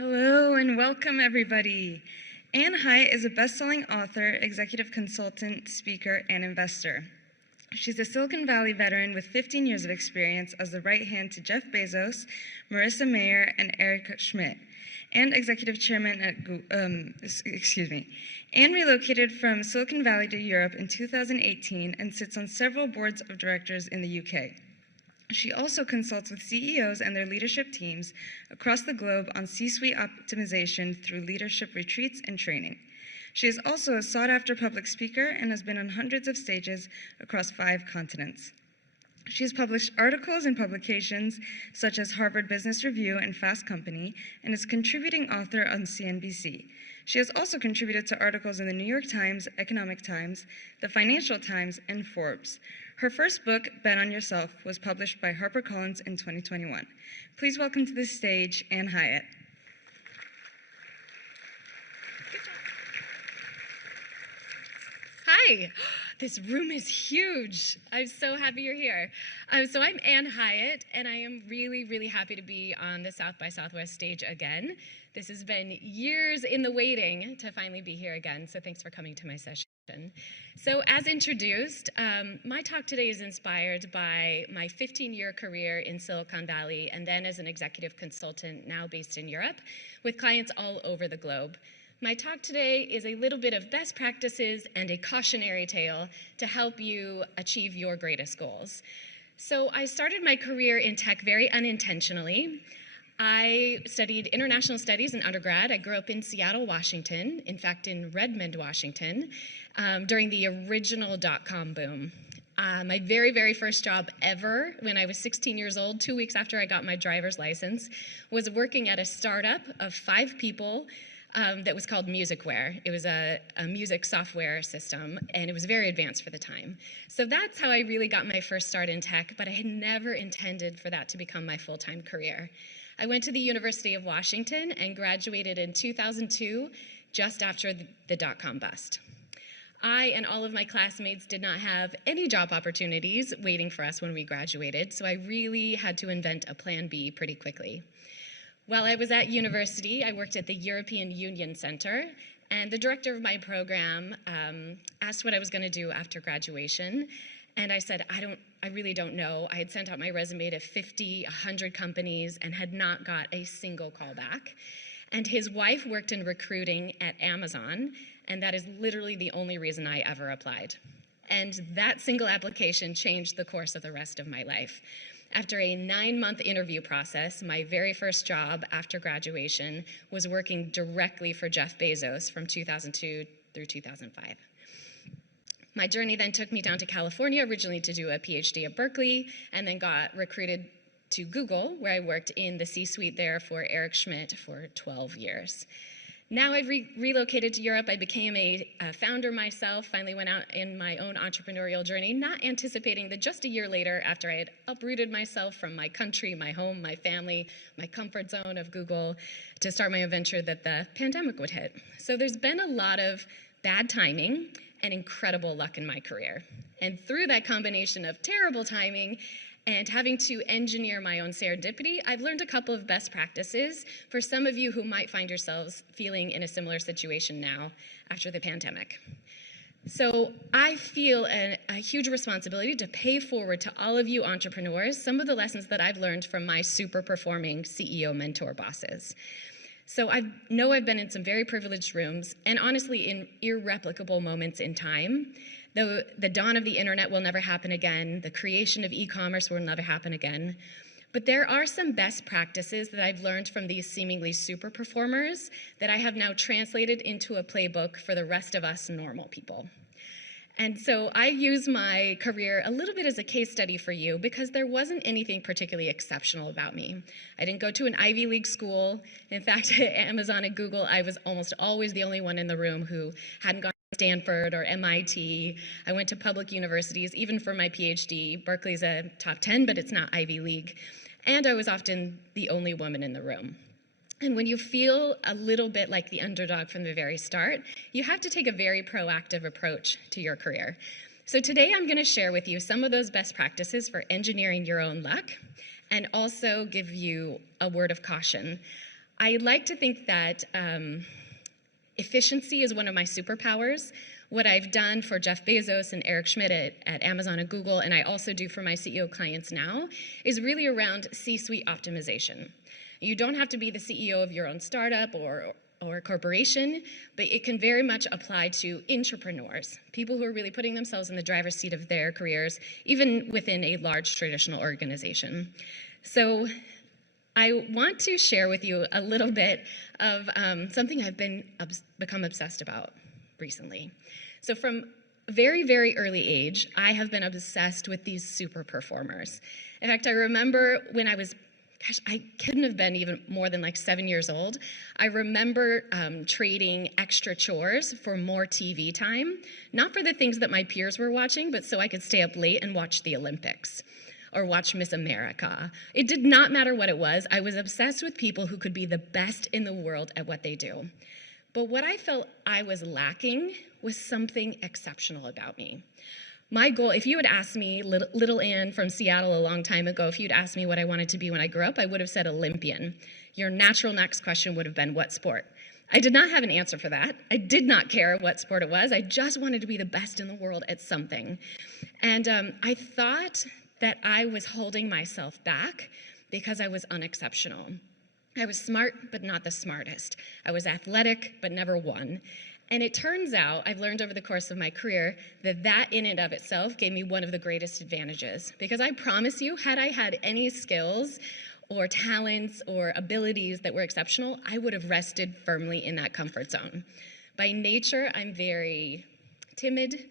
Hello and welcome, everybody. Ann Hiatt is a best-selling author, executive consultant, speaker, and investor. She's a Silicon Valley veteran with 15 years of experience as the right hand to Jeff Bezos, Marissa Mayer, and Eric Schmidt, and executive chairman at Google. Ann relocated from Silicon Valley to Europe in 2018 and sits on several boards of directors in the UK. She also consults with CEOs and their leadership teams across the globe on C-suite optimization through leadership retreats and training. She is also a sought-after public speaker and has been on hundreds of stages across 5 continents. She has published articles in publications such as Harvard Business Review and Fast Company, and is a contributing author on CNBC. She has also contributed to articles in the New York Times, Economic Times, the Financial Times, and Forbes. Her first book, Bet on Yourself, was published by HarperCollins in 2021. Please welcome to the stage, Ann Hiatt. Hi, this room is huge. I'm so happy you're here. So I'm Ann Hiatt, and I am really, really happy to be on the South by Southwest stage again. This has been years in the waiting to finally be here again, so thanks for coming to my session. So as introduced, my talk today is inspired by my 15-year career in Silicon Valley and then as an executive consultant now based in Europe with clients all over the globe. My talk today is a little bit of best practices and a cautionary tale to help you achieve your greatest goals. So I started my career in tech very unintentionally. I studied international studies in undergrad. I grew up in Seattle, Washington, in fact in Redmond, Washington, during the original dot-com boom. My very, very first job ever, when I was 16 years old, 2 weeks after I got my driver's license, was working at a startup of 5 people that was called Musicware. It was a music software system, and it was very advanced for the time. So that's how I really got my first start in tech, but I had never intended for that to become my full-time career. I went to the University of Washington and graduated in 2002, just after the dot-com bust. I and all of my classmates did not have any job opportunities waiting for us when we graduated, so I really had to invent a plan B pretty quickly. While I was at university, I worked at the European Union Center, and the director of my program asked what I was going to do after graduation. And I said, I really don't know. I had sent out my resume to 50, 100 companies and had not got a single call back. And his wife worked in recruiting at Amazon, and that is literally the only reason I ever applied. And that single application changed the course of the rest of my life. After a 9-month interview process, my very first job after graduation was working directly for Jeff Bezos from 2002 through 2005. My journey then took me down to California, originally to do a PhD at Berkeley, and then got recruited to Google, where I worked in the C-suite there for Eric Schmidt for 12 years. Now I've relocated to Europe. I became a founder myself, finally went out in my own entrepreneurial journey, not anticipating that just a year later, after I had uprooted myself from my country, my home, my family, my comfort zone of Google, to start my own venture, that the pandemic would hit. So there's been a lot of bad timing and incredible luck in my career. And through that combination of terrible timing and having to engineer my own serendipity, I've learned a couple of best practices for some of you who might find yourselves feeling in a similar situation now after the pandemic. So I feel a huge responsibility to pay forward to all of you entrepreneurs some of the lessons that I've learned from my super performing CEO mentor bosses. So I know I've been in some very privileged rooms, and honestly in irreplicable moments in time. The dawn of the internet will never happen again. The creation of e-commerce will never happen again. But there are some best practices that I've learned from these seemingly super performers that I have now translated into a playbook for the rest of us normal people. And so I use my career a little bit as a case study for you because there wasn't anything particularly exceptional about me. I didn't go to an Ivy League school. In fact, at Amazon and Google, I was almost always the only one in the room who hadn't gone to Stanford or MIT. I went to public universities, even for my PhD. Berkeley's a top 10, but it's not Ivy League. And I was often the only woman in the room. And when you feel a little bit like the underdog from the very start, you have to take a very proactive approach to your career. So today I'm going to share with you some of those best practices for engineering your own luck and also give you a word of caution. I like to think that efficiency is one of my superpowers. What I've done for Jeff Bezos and Eric Schmidt at Amazon and Google, and I also do for my CEO clients now, is really around C-suite optimization. You don't have to be the CEO of your own startup or corporation, but it can very much apply to entrepreneurs, people who are really putting themselves in the driver's seat of their careers, even within a large traditional organization. So I want to share with you a little bit of something I've become obsessed about recently. So from a very, very early age, I have been obsessed with these super performers. In fact, I remember when I couldn't have been even more than like 7 years old. I remember trading extra chores for more TV time, not for the things that my peers were watching, but so I could stay up late and watch the Olympics or watch Miss America. It did not matter what it was. I was obsessed with people who could be the best in the world at what they do. But what I felt I was lacking was something exceptional about me. My goal, if you had asked me, little Ann from Seattle a long time ago, if you'd asked me what I wanted to be when I grew up, I would have said Olympian. Your natural next question would have been, what sport? I did not have an answer for that. I did not care what sport it was. I just wanted to be the best in the world at something. And I thought that I was holding myself back because I was unexceptional. I was smart, but not the smartest. I was athletic, but never won. And it turns out, I've learned over the course of my career, that in and of itself gave me one of the greatest advantages. Because I promise you, had I had any skills or talents or abilities that were exceptional, I would have rested firmly in that comfort zone. By nature, I'm very timid.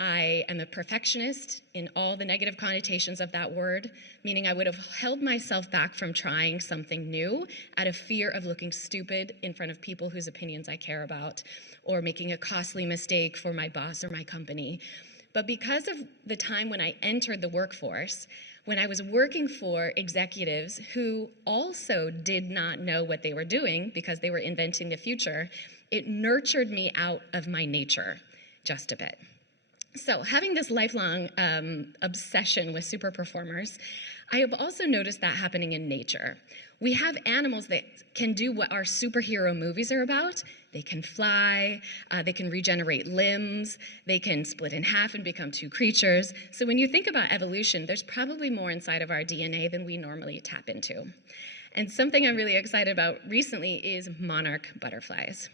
I am a perfectionist in all the negative connotations of that word, meaning I would have held myself back from trying something new out of fear of looking stupid in front of people whose opinions I care about, or making a costly mistake for my boss or my company. But because of the time when I entered the workforce, when I was working for executives who also did not know what they were doing because they were inventing the future, it nurtured me out of my nature just a bit. So having this lifelong obsession with super performers, I have also noticed that happening in nature. We have animals that can do what our superhero movies are about. They can fly, they can regenerate limbs, they can split in half and become two creatures. So when you think about evolution, there's probably more inside of our DNA than we normally tap into. And something I'm really excited about recently is monarch butterflies.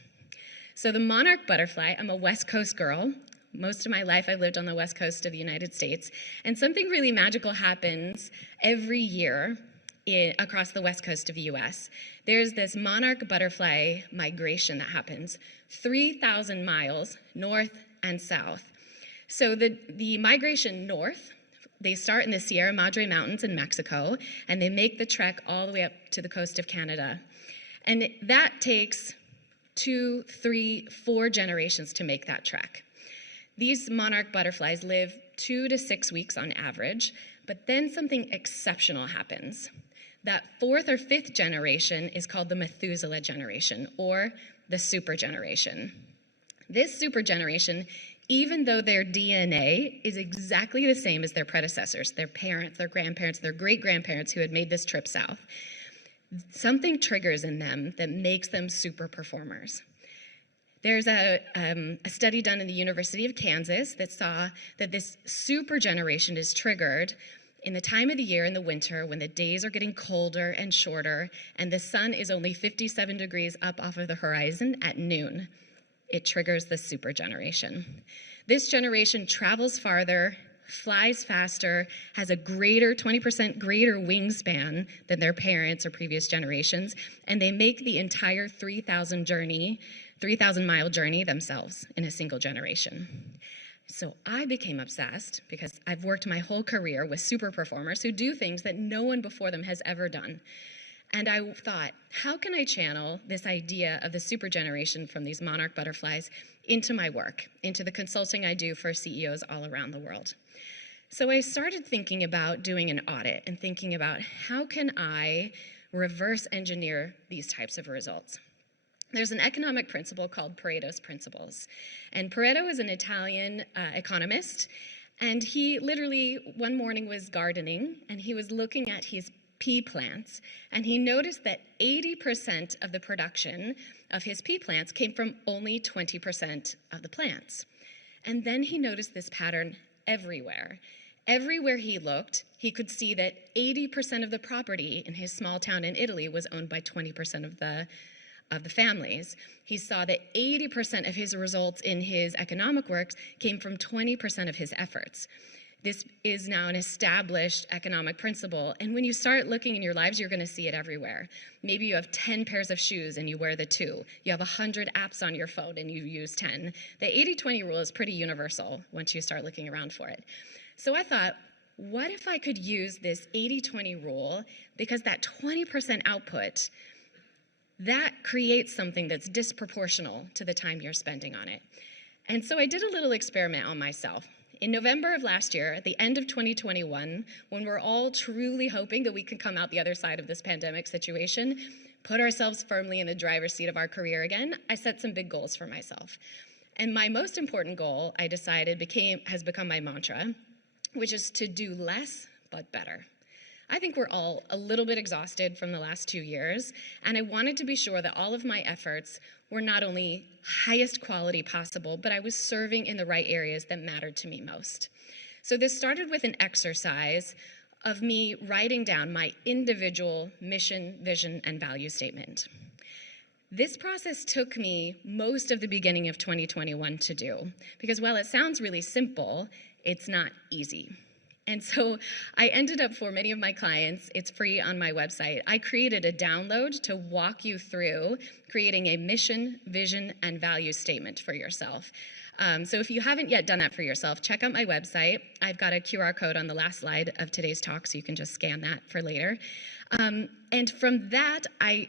So the monarch butterfly, I'm a West Coast girl. Most of my life I've lived on the West Coast of the United States, and something really magical happens every year across the West Coast of the US. There's this monarch butterfly migration that happens 3,000 miles north and south. So the migration north, they start in the Sierra Madre Mountains in Mexico, and they make the trek all the way up to the coast of Canada. And that takes 2, 3, 4 generations to make that trek. These monarch butterflies live 2 to 6 weeks on average, but then something exceptional happens. That 4th or 5th generation is called the Methuselah generation, or the super generation. This super generation, even though their DNA is exactly the same as their predecessors, their parents, their grandparents, their great-grandparents who had made this trip south, something triggers in them that makes them super performers. There's a study done in the University of Kansas that saw that this super generation is triggered in the time of the year in the winter when the days are getting colder and shorter and the sun is only 57 degrees up off of the horizon at noon. It triggers the super generation. This generation travels farther, flies faster, has a 20% greater wingspan than their parents or previous generations, and they make the entire 3,000-mile journey themselves in a single generation. So I became obsessed because I've worked my whole career with super performers who do things that no one before them has ever done. And I thought, how can I channel this idea of the super generation from these monarch butterflies into my work, into the consulting I do for CEOs all around the world? So I started thinking about doing an audit and thinking about how can I reverse engineer these types of results. There's an economic principle called Pareto's principles. And Pareto is an Italian economist, and he literally one morning was gardening, and he was looking at his pea plants, and he noticed that 80% of the production of his pea plants came from only 20% of the plants. And then he noticed this pattern everywhere. Everywhere he looked, he could see that 80% of the property in his small town in Italy was owned by 20% of the families. He saw that 80% of his results in his economic works came from 20% of his efforts. This is now an established economic principle, and when you start looking in your lives, you're going to see it everywhere. Maybe you have 10 pairs of shoes and you wear the 2. You have 100 apps on your phone and you use 10. The 80-20 rule is pretty universal once you start looking around for it. So I thought, what if I could use this 80-20 rule, because that 20% output, that creates something that's disproportional to the time you're spending on it. And so I did a little experiment on myself. In November of last year, at the end of 2021, when we're all truly hoping that we can come out the other side of this pandemic situation, put ourselves firmly in the driver's seat of our career again, I set some big goals for myself. And my most important goal, I decided, has become my mantra, which is to do less but better. I think we're all a little bit exhausted from the last 2 years, and I wanted to be sure that all of my efforts were not only highest quality possible, but I was serving in the right areas that mattered to me most. So this started with an exercise of me writing down my individual mission, vision, and value statement. This process took me most of the beginning of 2021 to do, because while it sounds really simple, it's not easy. And so I ended up, for many of my clients, it's free on my website, I created a download to walk you through creating a mission, vision, and value statement for yourself. So if you haven't yet done that for yourself, check out my website. I've got a QR code on the last slide of today's talk, so you can just scan that for later. And from that, I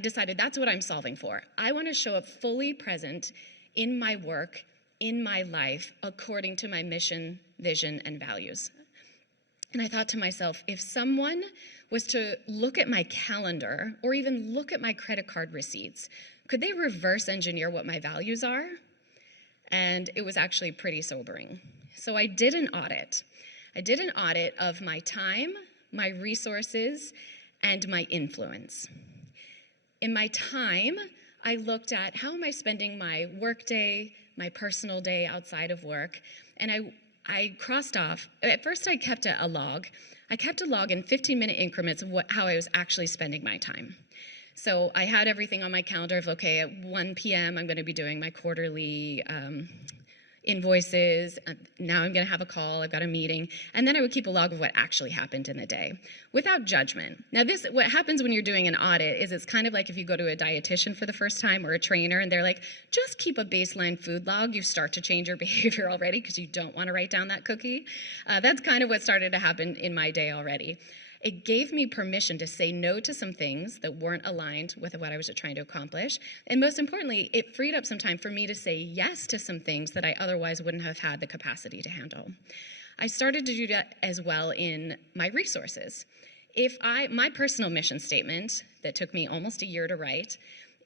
decided that's what I'm solving for. I want to show up fully present in my work, in my life, according to my mission, vision, and values. And I thought to myself, if someone was to look at my calendar or even look at my credit card receipts, could they reverse engineer what my values are? And it was actually pretty sobering. So I did an audit. I did an audit of my time, my resources, and my influence. In my time, I looked at how am I spending my work day, my personal day outside of work, and I crossed off. At first, I kept a log. I kept a log in 15-minute increments of how I was actually spending my time. So I had everything on my calendar of, okay, at 1 p.m., I'm going to be doing my quarterly invoices. Now I'm going to have a call. I've got a meeting. And then I would keep a log of what actually happened in the day without judgment. Now, what happens when you're doing an audit is it's kind of like if you go to a dietitian for the first time or a trainer and they're like, just keep a baseline food log. You start to change your behavior already because you don't want to write down that cookie. That's kind of what started to happen in my day already. It gave me permission to say no to some things that weren't aligned with what I was trying to accomplish. And most importantly, it freed up some time for me to say yes to some things that I otherwise wouldn't have had the capacity to handle. I started to do that as well in my resources. My personal mission statement that took me almost a year to write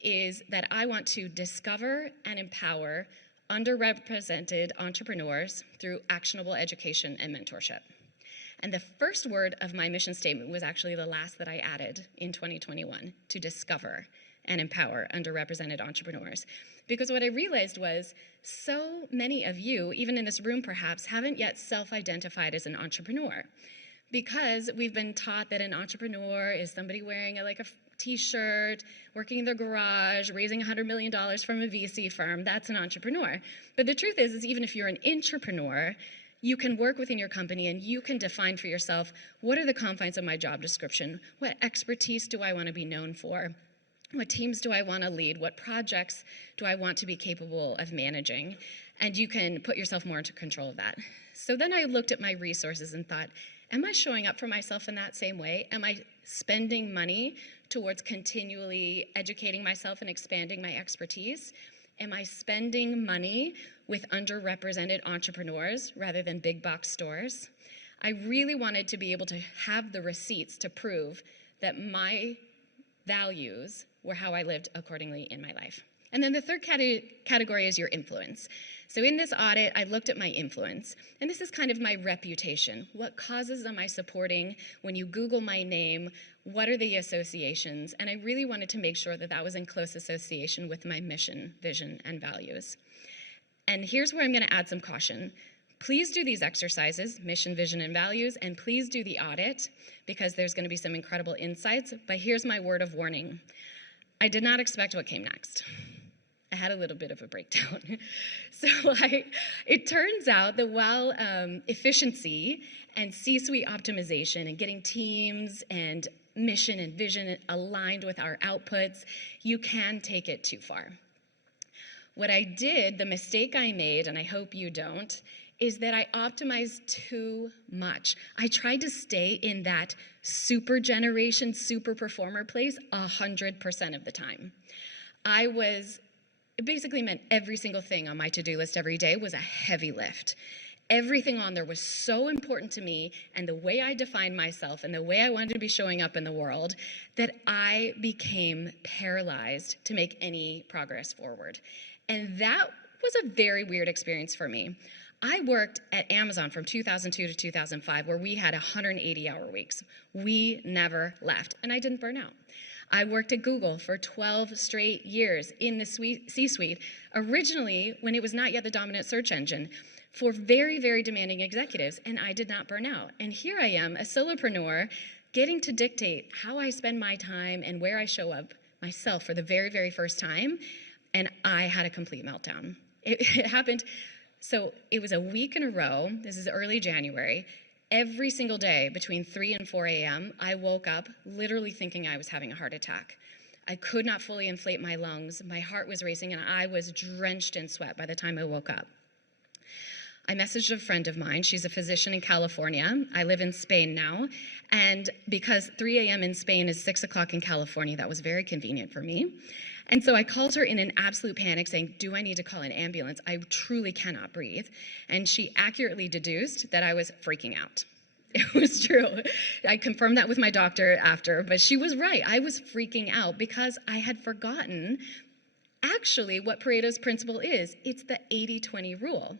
is that I want to discover and empower underrepresented entrepreneurs through actionable education and mentorship. And the first word of my mission statement was actually the last that I added in 2021, to discover and empower underrepresented entrepreneurs. Because what I realized was so many of you, even in this room perhaps, haven't yet self-identified as an entrepreneur. Because we've been taught that an entrepreneur is somebody wearing a t-shirt, working in their garage, raising $100 million from a VC firm. That's an entrepreneur. But the truth is even if you're an intrapreneur, you can work within your company and you can define for yourself, what are the confines of my job description? What expertise do I want to be known for? What teams do I want to lead? What projects do I want to be capable of managing? And you can put yourself more into control of that. So then I looked at my resources and thought, am I showing up for myself in that same way? Am I spending money towards continually educating myself and expanding my expertise? Am I spending money with underrepresented entrepreneurs rather than big box stores? I really wanted to be able to have the receipts to prove that my values were how I lived accordingly in my life. And then the third category is your influence. So in this audit, I looked at my influence, and this is kind of my reputation. What causes am I supporting? When you Google my name, what are the associations? And I really wanted to make sure that that was in close association with my mission, vision, and values. And here's where I'm going to add some caution. Please do these exercises, mission, vision, and values, and please do the audit, because there's going to be some incredible insights. But here's my word of warning. I did not expect what came next. I had a little bit of a breakdown. So it turns out that while efficiency and C-suite optimization and getting teams and mission and vision aligned with our outputs, you can take it too far. What I did, the mistake I made, and I hope you don't, is that I optimized too much. I tried to stay in that super generation, super performer place 100% of the time. It basically meant every single thing on my to-do list every day was a heavy lift. Everything on there was so important to me and the way I defined myself and the way I wanted to be showing up in the world that I became paralyzed to make any progress forward. And that was a very weird experience for me. I worked at Amazon from 2002 to 2005 where we had 180-hour weeks. We never left, and I didn't burn out. I worked at Google for 12 straight years in the C-suite, originally when it was not yet the dominant search engine, for very, very demanding executives, and I did not burn out. And here I am, a solopreneur, getting to dictate how I spend my time and where I show up myself for the very, very first time, and I had a complete meltdown. It happened, so it was a week in a row, this is early January. Every single day between 3 and 4 a.m., I woke up literally thinking I was having a heart attack. I could not fully inflate my lungs. My heart was racing, and I was drenched in sweat by the time I woke up. I messaged a friend of mine. She's a physician in California. I live in Spain now. And because 3 a.m. in Spain is 6 o'clock in California, that was very convenient for me. And so I called her in an absolute panic saying, do I need to call an ambulance? I truly cannot breathe. And she accurately deduced that I was freaking out. It was true. I confirmed that with my doctor after, but she was right. I was freaking out because I had forgotten actually what Pareto's principle is. It's the 80-20 rule.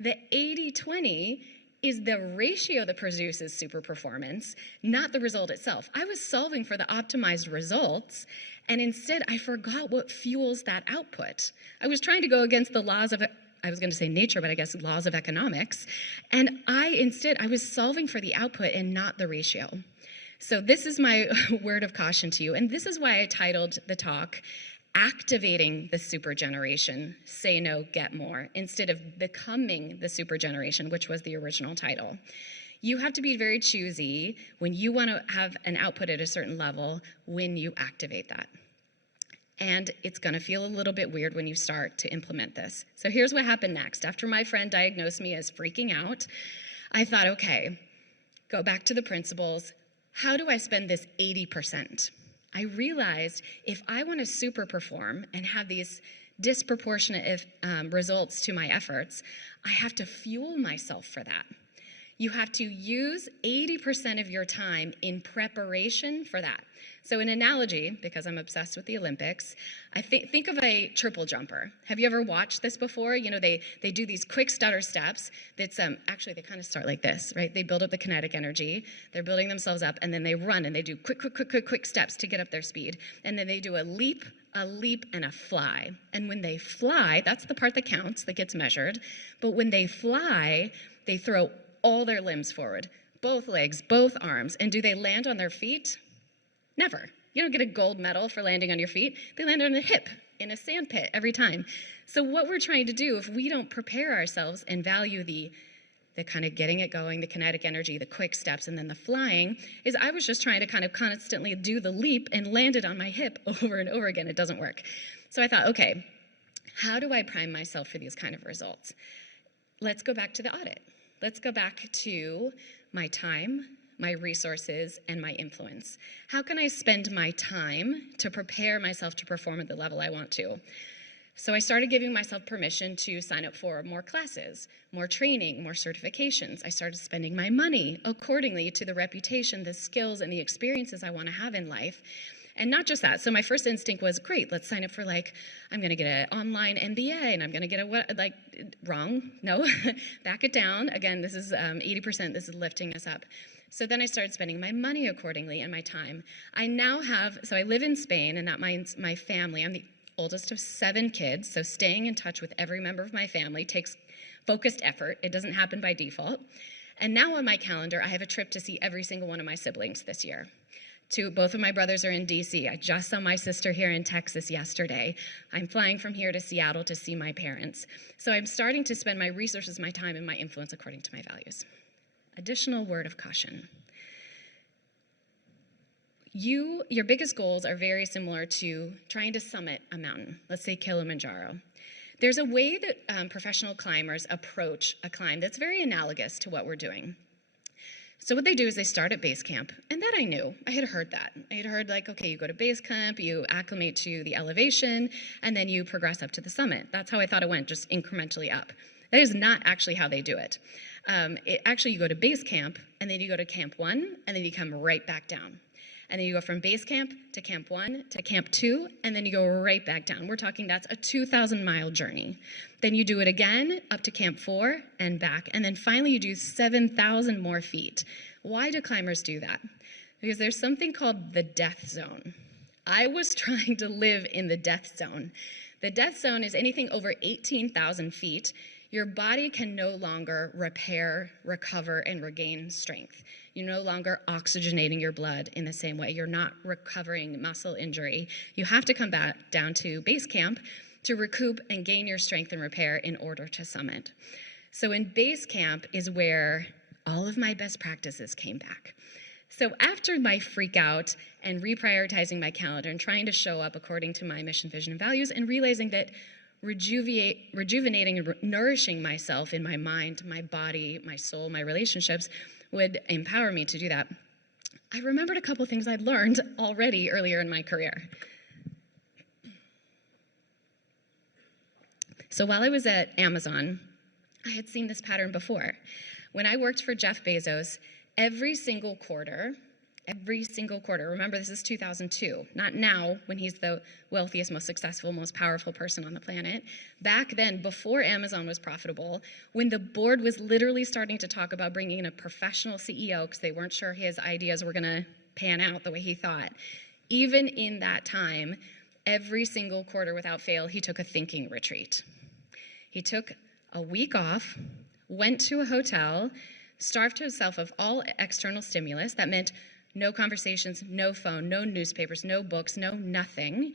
The 80-20 is the ratio that produces super performance, not the result itself. I was solving for the optimized results, and instead I forgot what fuels that output. I was trying to go against the laws of, I was going to say nature, but I guess laws of economics, and I was solving for the output and not the ratio. So this is my word of caution to you, and this is why I titled the talk, Activating the Super Generation, Say No, Get More, instead of Becoming the Super Generation, which was the original title. You have to be very choosy when you want to have an output at a certain level when you activate that. And it's going to feel a little bit weird when you start to implement this. So here's what happened next. After my friend diagnosed me as freaking out, I thought, okay, go back to the principles. How do I spend this 80%? I realized if I want to super perform and have these disproportionate results to my efforts, I have to fuel myself for that. You have to use 80% of your time in preparation for that. So an analogy, because I'm obsessed with the Olympics, I think of a triple jumper. Have you ever watched this before? You know, they do these quick stutter steps. That's actually, they kind of start like this, right? They build up the kinetic energy. They're building themselves up, and then they run, and they do quick steps to get up their speed. And then they do a leap, and a fly. And when they fly, that's the part that counts, that gets measured. But when they fly, they throw all their limbs forward, both legs, both arms. And do they land on their feet? Never. You don't get a gold medal for landing on your feet. They land on their hip in a sand pit every time. So what we're trying to do, if we don't prepare ourselves and value the kind of getting it going, the kinetic energy, the quick steps, and then the flying, is I was just trying to kind of constantly do the leap and land it on my hip over and over again. It doesn't work. So I thought, okay, how do I prime myself for these kind of results? Let's go back to the audit. Let's go back to my time, my resources, and my influence. How can I spend my time to prepare myself to perform at the level I want to? So I started giving myself permission to sign up for more classes, more training, more certifications. I started spending my money accordingly to the reputation, the skills, and the experiences I want to have in life. And not just that. So my first instinct was, great, let's sign up for I'm going to get an online MBA and I'm going to get wrong. No, back it down. Again, this is 80%, this is lifting us up. So then I started spending my money accordingly and my time. I live in Spain, and that means my family. I'm the oldest of 7 kids, so staying in touch with every member of my family takes focused effort. It doesn't happen by default. And now on my calendar, I have a trip to see every single one of my siblings this year. Both of my brothers are in DC. I just saw my sister here in Texas yesterday. I'm flying from here to Seattle to see my parents. So I'm starting to spend my resources, my time, and my influence according to my values. Additional word of caution. Your biggest goals are very similar to trying to summit a mountain, let's say Kilimanjaro. There's a way that professional climbers approach a climb that's very analogous to what we're doing. So what they do is they start at base camp, and that I knew. I had heard that. I had heard okay, you go to base camp, you acclimate to the elevation, and then you progress up to the summit. That's how I thought it went, just incrementally up. That is not actually how they do it. Actually, you go to base camp, and then you go to camp 1, and then you come right back down. And then you go from base camp to camp 1 to camp 2, and then you go right back down. We're talking that's a 2,000-mile journey. Then you do it again up to camp 4 and back, and then finally you do 7,000 more feet. Why do climbers do that? Because there's something called the death zone. I was trying to live in the death zone. The death zone is anything over 18,000 feet. Your body can no longer repair, recover, and regain strength. You're no longer oxygenating your blood in the same way. You're not recovering muscle injury. You have to come back down to base camp to recoup and gain your strength and repair in order to summit. So in base camp is where all of my best practices came back. So after my freak out and reprioritizing my calendar and trying to show up according to my mission, vision, and values, and realizing that rejuvenating and nourishing myself in my mind, my body, my soul, my relationships would empower me to do that, I remembered a couple things I'd learned already earlier in my career. So while I was at Amazon, I had seen this pattern before. When I worked for Jeff Bezos, every single quarter, remember this is 2002, not now when he's the wealthiest, most successful, most powerful person on the planet. Back then, before Amazon was profitable, when the board was literally starting to talk about bringing in a professional CEO because they weren't sure his ideas were going to pan out the way he thought, even in that time, every single quarter without fail, he took a thinking retreat. He took a week off, went to a hotel, starved himself of all external stimulus. That meant no conversations, no phone, no newspapers, no books, no nothing.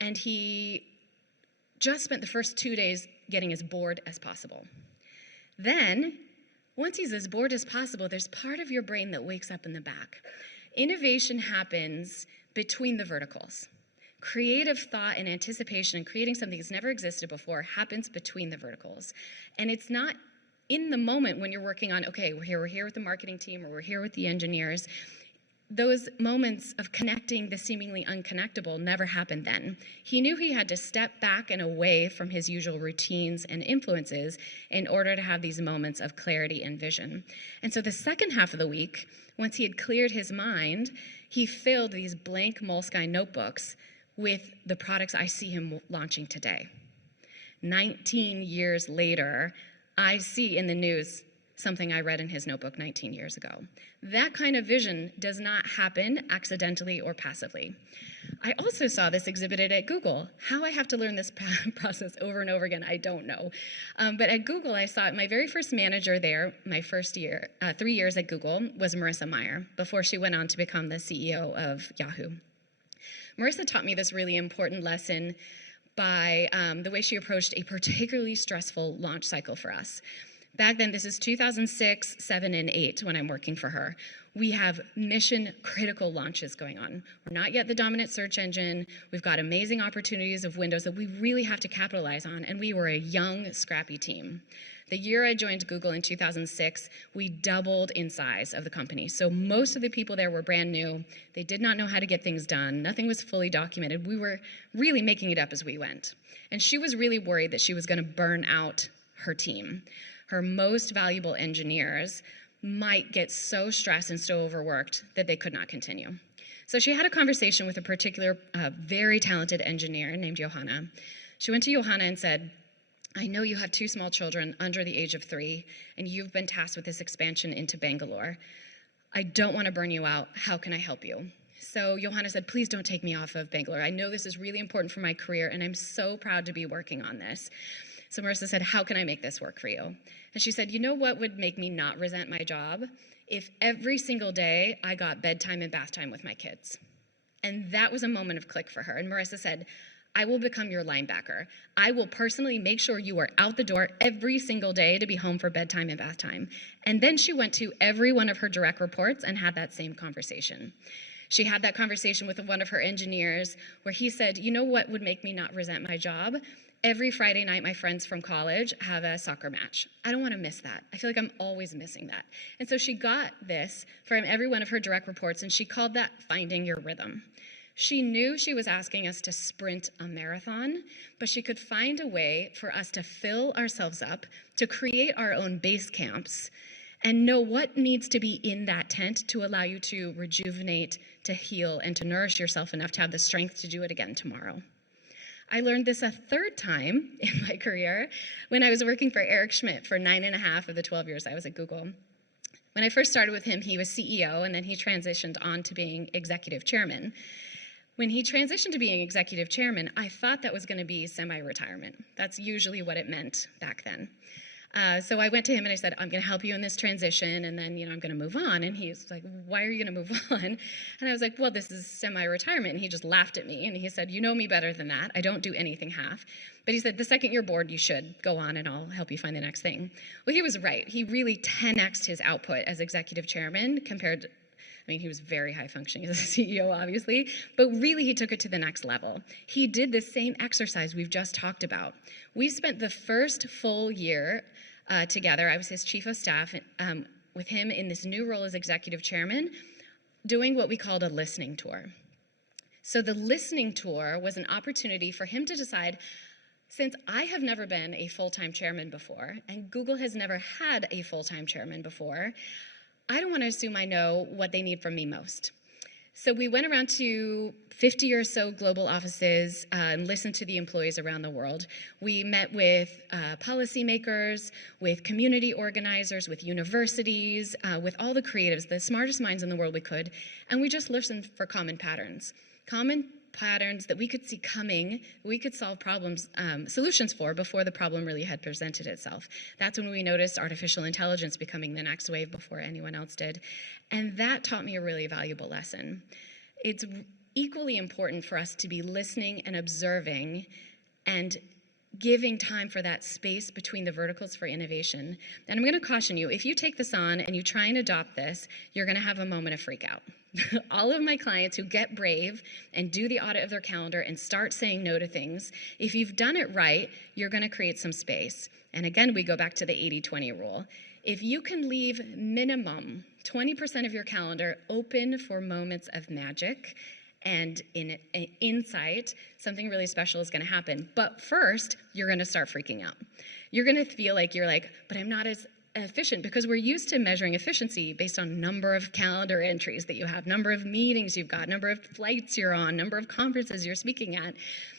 And he just spent the first 2 days getting as bored as possible. Then, once he's as bored as possible, there's part of your brain that wakes up in the back. Innovation happens between the verticals. Creative thought and anticipation and creating something that's never existed before happens between the verticals. And it's not in the moment when you're working on, okay, we're here with the marketing team or we're here with the engineers. Those moments of connecting the seemingly unconnectable never happened then. He knew he had to step back and away from his usual routines and influences in order to have these moments of clarity and vision. And so the second half of the week, once he had cleared his mind, he filled these blank Moleskine notebooks with the products I see him launching today. 19 years later, I see in the news something I read in his notebook 19 years ago. That kind of vision does not happen accidentally or passively. I also saw this exhibited at Google. How I have to learn this process over and over again, I don't know. But at Google, I saw it. My very first manager there, my first year, 3 years at Google, was Marissa Mayer, before she went on to become the CEO of Yahoo. Marissa taught me this really important lesson by the way she approached a particularly stressful launch cycle for us. Back then, this is 2006, 7, and 8 when I'm working for her. We have mission-critical launches going on. We're not yet the dominant search engine. We've got amazing opportunities of windows that we really have to capitalize on, and we were a young, scrappy team. The year I joined Google in 2006, we doubled in size of the company. So most of the people there were brand new. They did not know how to get things done. Nothing was fully documented. We were really making it up as we went. And she was really worried that she was going to burn out her team. Her most valuable engineers might get so stressed and so overworked that they could not continue. So she had a conversation with a particular very talented engineer named Johanna. She went to Johanna and said, I know you have 2 small children under the age of 3, and you've been tasked with this expansion into Bangalore. I don't want to burn you out. How can I help you? So Johanna said, please don't take me off of Bangalore. I know this is really important for my career, and I'm so proud to be working on this. So Marissa said, how can I make this work for you? And she said, you know what would make me not resent my job? If every single day I got bedtime and bath time with my kids. And that was a moment of click for her. And Marissa said, I will become your linebacker. I will personally make sure you are out the door every single day to be home for bedtime and bath time. And then she went to every one of her direct reports and had that same conversation. She had that conversation with one of her engineers where he said, you know what would make me not resent my job? Every Friday night, my friends from college have a soccer match. I don't want to miss that. I feel like I'm always missing that. And so she got this from every one of her direct reports, and she called that finding your rhythm. She knew she was asking us to sprint a marathon, but she could find a way for us to fill ourselves up, to create our own base camps, and know what needs to be in that tent to allow you to rejuvenate, to heal, and to nourish yourself enough to have the strength to do it again tomorrow. I learned this a 3rd time in my career when I was working for Eric Schmidt for 9.5 of the 12 years I was at Google. When I first started with him, he was CEO, and then he transitioned on to being executive chairman. When he transitioned to being executive chairman, I thought that was going to be semi-retirement. That's usually what it meant back then. So I went to him and I said, I'm going to help you in this transition, and then I'm going to move on. And he's like, why are you going to move on? And I was like, well, this is semi-retirement. And he just laughed at me and he said, you know me better than that. I don't do anything half. But he said, the second you're bored, you should go on and I'll help you find the next thing. Well, he was right. He really 10x'd his output as executive chairman compared he was very high functioning as a CEO, obviously, but really he took it to the next level. He did the same exercise we've just talked about. We spent the first full year together. I was his chief of staff with him in this new role as executive chairman, doing what we called a listening tour. So the listening tour was an opportunity for him to decide, since I have never been a full-time chairman before, and Google has never had a full-time chairman before, I don't want to assume I know what they need from me most. So we went around to 50 or so global offices and listened to the employees around the world. We met with policymakers, with community organizers, with universities, with all the creatives, the smartest minds in the world we could, and we just listened for common patterns that we could see coming, we could solve problems, solutions for before the problem really had presented itself. That's when we noticed artificial intelligence becoming the next wave before anyone else did. And that taught me a really valuable lesson. It's equally important for us to be listening and observing and giving time for that space between the verticals for innovation. And I'm going to caution you, if you take this on and you try and adopt this, you're going to have a moment of freak out. All of my clients who get brave and do the audit of their calendar and start saying no to things, if you've done it right, you're going to create some space. And again, we go back to the 80-20 rule. If you can leave minimum 20% of your calendar open for moments of magic and in insight, something really special is going to happen. But first, you're going to start freaking out. You're going to feel like but I'm not as efficient, because we're used to measuring efficiency based on number of calendar entries that you have, number of meetings you've got, number of flights you're on, number of conferences you're speaking at,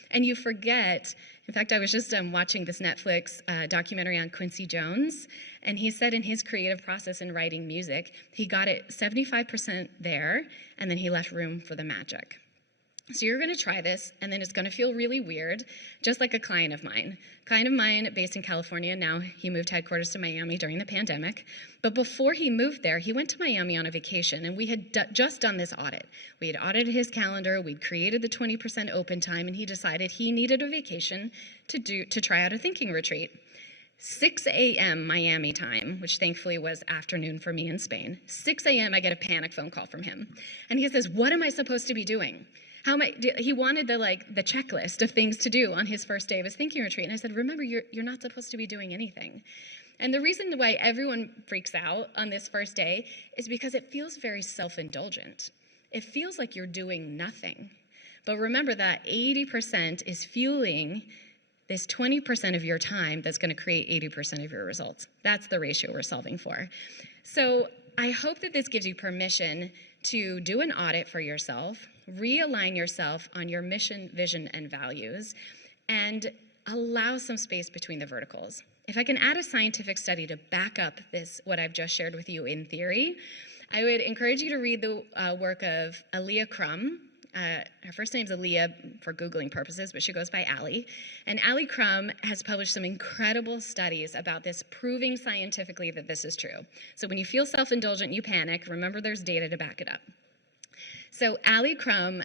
and you forget. In fact, I was just watching this Netflix documentary on Quincy Jones, and he said in his creative process in writing music, he got it 75% there, and then he left room for the magic. So you're going to try this, and then it's going to feel really weird, just like a client of mine. Based in California. Now he moved headquarters to Miami during the pandemic. But before he moved there, he went to Miami on a vacation, and we had just done this audit. We had audited his calendar, we'd created the 20% open time, and he decided he needed a vacation to try out a thinking retreat. 6 a.m. Miami time, which thankfully was afternoon for me in Spain. 6 a.m. I get a panic phone call from him. And he says, what am I supposed to be doing? He wanted the checklist of things to do on his first day of his thinking retreat. And I said, remember, you're not supposed to be doing anything. And the reason why everyone freaks out on this first day is because it feels very self-indulgent. It feels like you're doing nothing. But remember that 80% is fueling this 20% of your time that's going to create 80% of your results. That's the ratio we're solving for. So I hope that this gives you permission to do an audit for yourself, realign yourself on your mission, vision, and values, and allow some space between the verticals. If I can add a scientific study to back up this, what I've just shared with you in theory, I would encourage you to read the work of Aaliyah Crum. Her first name's Aaliyah for Googling purposes, but she goes by Allie. And Allie Crum has published some incredible studies about this, proving scientifically that this is true. So when you feel self-indulgent, you panic, remember there's data to back it up. So Allie Crum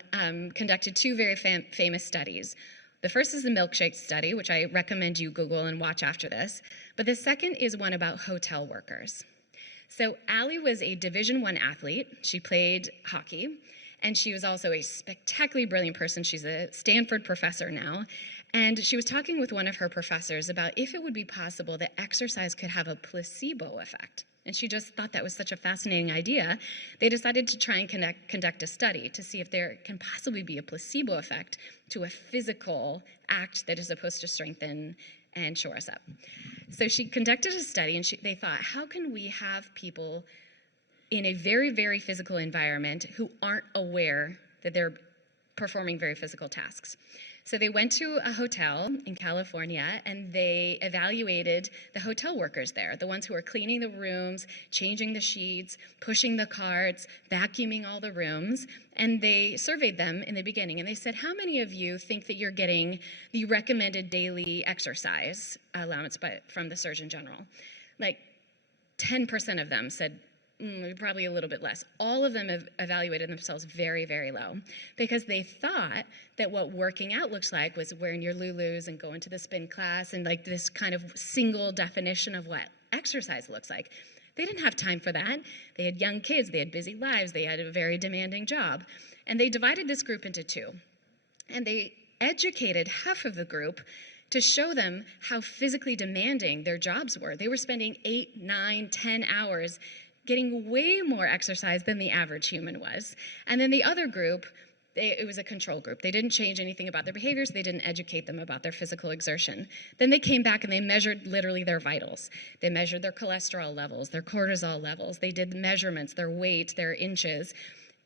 conducted two very famous studies. The first is the milkshake study, which I recommend you Google and watch after this. But the second is one about hotel workers. So Allie was a Division I athlete. She played hockey. And she was also a spectacularly brilliant person. She's a Stanford professor now. And she was talking with one of her professors about if it would be possible that exercise could have a placebo effect. And she just thought that was such a fascinating idea. They decided to try and conduct a study to see if there can possibly be a placebo effect to a physical act that is supposed to strengthen and shore us up. So she conducted a study, and they thought, how can we have people in a very, very physical environment who aren't aware that they're performing very physical tasks? So they went to a hotel in California, and they evaluated the hotel workers there, the ones who were cleaning the rooms, changing the sheets, pushing the carts, vacuuming all the rooms. And they surveyed them in the beginning, and they said, how many of you think that you're getting the recommended daily exercise allowance from the Surgeon General? Like 10% of them said, probably a little bit less. All of them have evaluated themselves very, very low because they thought that what working out looks like was wearing your Lulus and going to the spin class and like this kind of single definition of what exercise looks like. They didn't have time for that. They had young kids, they had busy lives, they had a very demanding job. And they divided this group into two. And they educated half of the group to show them how physically demanding their jobs were. They were spending 8, 9, 10 hours getting way more exercise than the average human was. And then the other group, it was a control group. They didn't change anything about their behaviors. They didn't educate them about their physical exertion. Then they came back and they measured literally their vitals. They measured their cholesterol levels, their cortisol levels. They did measurements, their weight, their inches.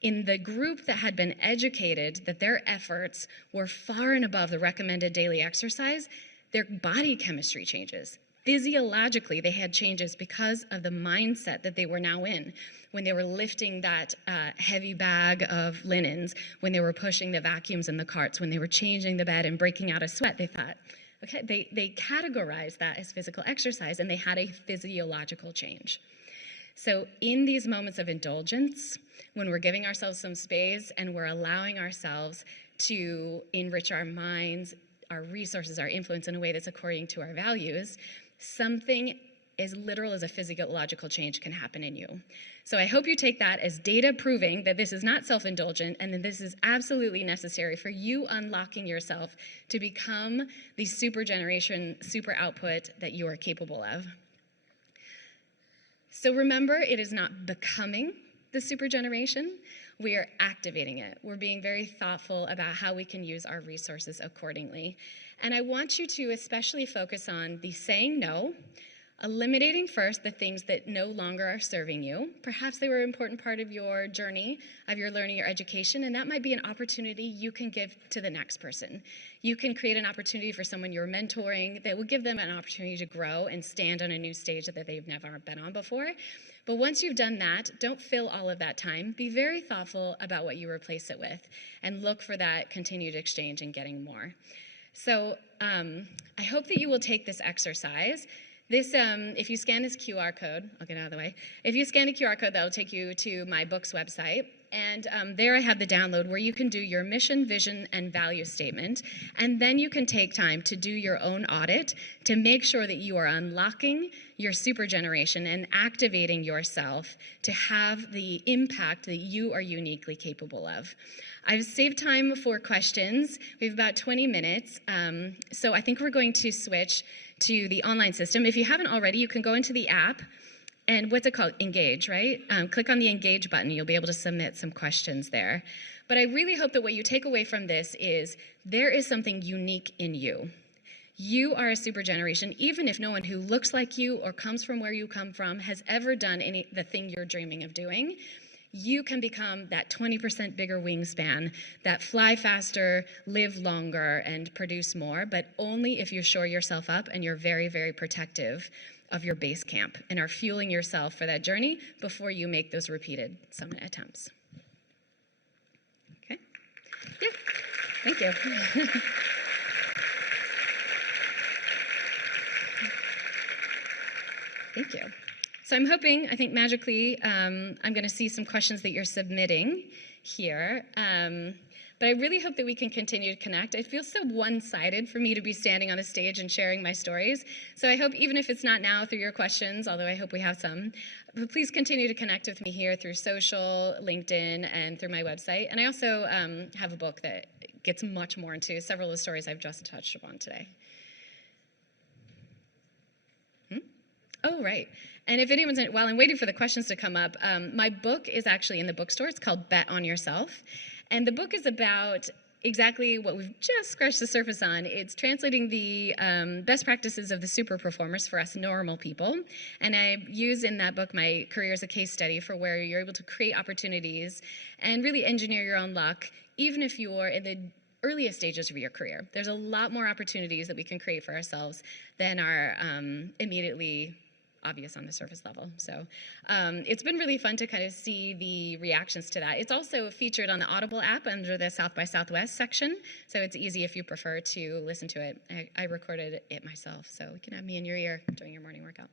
In the group that had been educated that their efforts were far and above the recommended daily exercise, their body chemistry changes. Physiologically, they had changes because of the mindset that they were now in. When they were lifting that heavy bag of linens, when they were pushing the vacuums in the carts, when they were changing the bed and breaking out a sweat, they thought, okay, they categorized that as physical exercise, and they had a physiological change. So in these moments of indulgence, when we're giving ourselves some space and we're allowing ourselves to enrich our minds, our resources, our influence in a way that's according to our values, something as literal as a physiological change can happen in you. So I hope you take that as data proving that this is not self-indulgent and that this is absolutely necessary for you unlocking yourself to become the super generation, super output that you are capable of. So remember, it is not becoming the super generation. We are activating it. We're being very thoughtful about how we can use our resources accordingly. And I want you to especially focus on the saying no, eliminating first the things that no longer are serving you. Perhaps they were an important part of your journey, of your learning, your education, and that might be an opportunity you can give to the next person. You can create an opportunity for someone you're mentoring that will give them an opportunity to grow and stand on a new stage that they've never been on before. But once you've done that, don't fill all of that time. Be very thoughtful about what you replace it with and look for that continued exchange and getting more. So I hope that you will take this exercise. This, if you scan this QR code, I'll get out of the way. If you scan a QR code, that'll take you to my book's website. And there I have the download where you can do your mission, vision, and value statement. And then you can take time to do your own audit to make sure that you are unlocking your super generation and activating yourself to have the impact that you are uniquely capable of. I've saved time for questions. We have about 20 minutes. So I think we're going to switch to the online system. If you haven't already, you can go into the app and what's it called? Engage, right? Click on the Engage button. You'll be able to submit some questions there. But I really hope that what you take away from this is there is something unique in you. You are a super generation, even if no one who looks like you or comes from where you come from has ever done the thing you're dreaming of doing. you can become that 20% bigger wingspan, that fly faster, live longer, and produce more, but only if you shore yourself up and you're very, very protective of your base camp and are fueling yourself for that journey before you make those repeated summit attempts. Okay? Yeah. Thank you. Thank you. So I'm hoping, I think magically, I'm going to see some questions that you're submitting here. But I really hope that we can continue to connect. It feels so one-sided for me to be standing on a stage and sharing my stories. So I hope, even if it's not now through your questions, although I hope we have some, but please continue to connect with me here through social, LinkedIn, and through my website. And I also have a book that gets much more into several of the stories I've just touched upon today. Oh, right. And if anyone's, while I'm waiting for the questions to come up, my book is actually in the bookstore. It's called Bet on Yourself. And the book is about exactly what we've just scratched the surface on. It's translating the best practices of the super performers for us normal people. And I use in that book my career as a case study for where you're able to create opportunities and really engineer your own luck, even if you're in the earliest stages of your career. There's a lot more opportunities that we can create for ourselves than are immediately obvious on the surface level. So it's been really fun to kind of see the reactions to that. It's also featured on the Audible app under the South by Southwest section, so it's easy if you prefer to listen to it. I recorded it myself, so you can have me in your ear during your morning workout.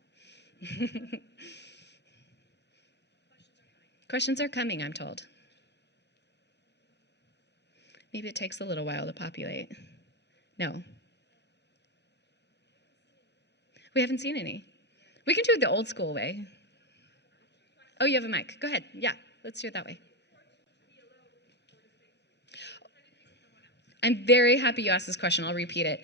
Questions are coming, I'm told. Maybe it takes a little while to populate. No. We haven't seen any. We can do it the old school way. Oh, you have a mic. Go ahead. Yeah, let's do it that way. I'm very happy you asked this question. I'll repeat it.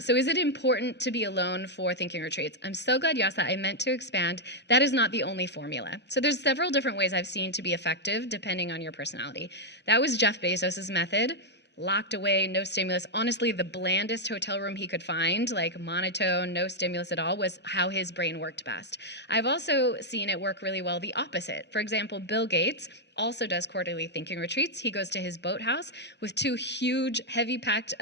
So is it important to be alone for thinking retreats? I'm so glad you asked that. I meant to expand. That is not the only formula. So there's several different ways I've seen to be effective depending on your personality. That was Jeff Bezos' method. Locked away, no stimulus. Honestly, the blandest hotel room he could find, like monotone, no stimulus at all, was how his brain worked best. I've also seen it work really well the opposite. For example, Bill Gates also does quarterly thinking retreats. He goes to his boathouse with 2 huge, heavy-packed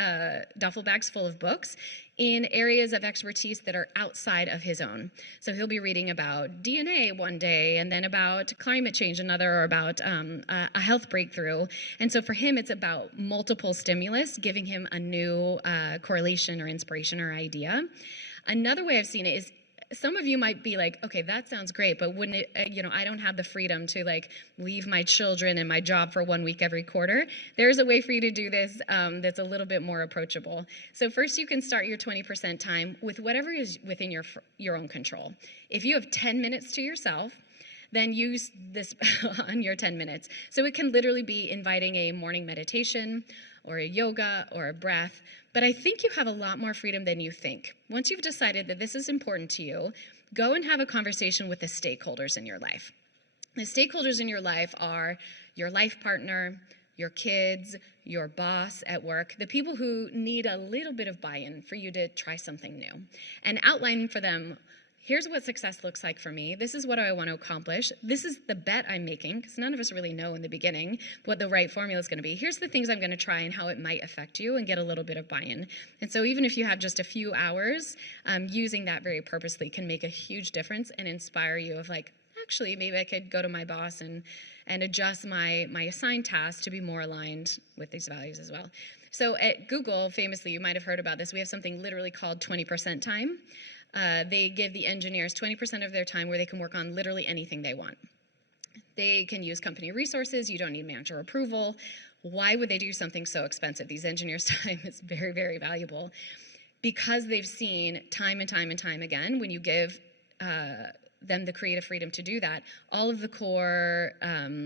duffel bags full of books in areas of expertise that are outside of his own. So he'll be reading about DNA one day, and then about climate change another, or about a health breakthrough. And so for him, it's about multiple stimulus, giving him a new correlation or inspiration or idea. Another way I've seen it is, some of you might be like, okay, that sounds great, but wouldn't it, I don't have the freedom to like leave my children and my job for 1 week every quarter. There's a way for you to do this that's a little bit more approachable. So first, you can start your 20% time with whatever is within your own control. If you have 10 minutes to yourself, then use this on your 10 minutes. So it can literally be inviting a morning meditation or a yoga or a breath. But I think you have a lot more freedom than you think. Once you've decided that this is important to you, go and have a conversation with the stakeholders in your life. The stakeholders in your life are your life partner, your kids, your boss at work, the people who need a little bit of buy-in for you to try something new. And outline for them, here's what success looks like for me. This is what I want to accomplish. This is the bet I'm making, because none of us really know in the beginning what the right formula is going to be. Here's the things I'm going to try and how it might affect you, and get a little bit of buy-in. And so even if you have just a few hours, using that very purposely can make a huge difference and inspire you of like, actually, maybe I could go to my boss and adjust my assigned tasks to be more aligned with these values as well. So at Google, famously, you might have heard about this, we have something literally called 20% time. They give the engineers 20% of their time where they can work on literally anything they want. They can use company resources. You don't need manager approval. Why would they do something so expensive? These engineers' time is very, very valuable, because they've seen time and time and time again, when you give them the creative freedom to do that, all of the core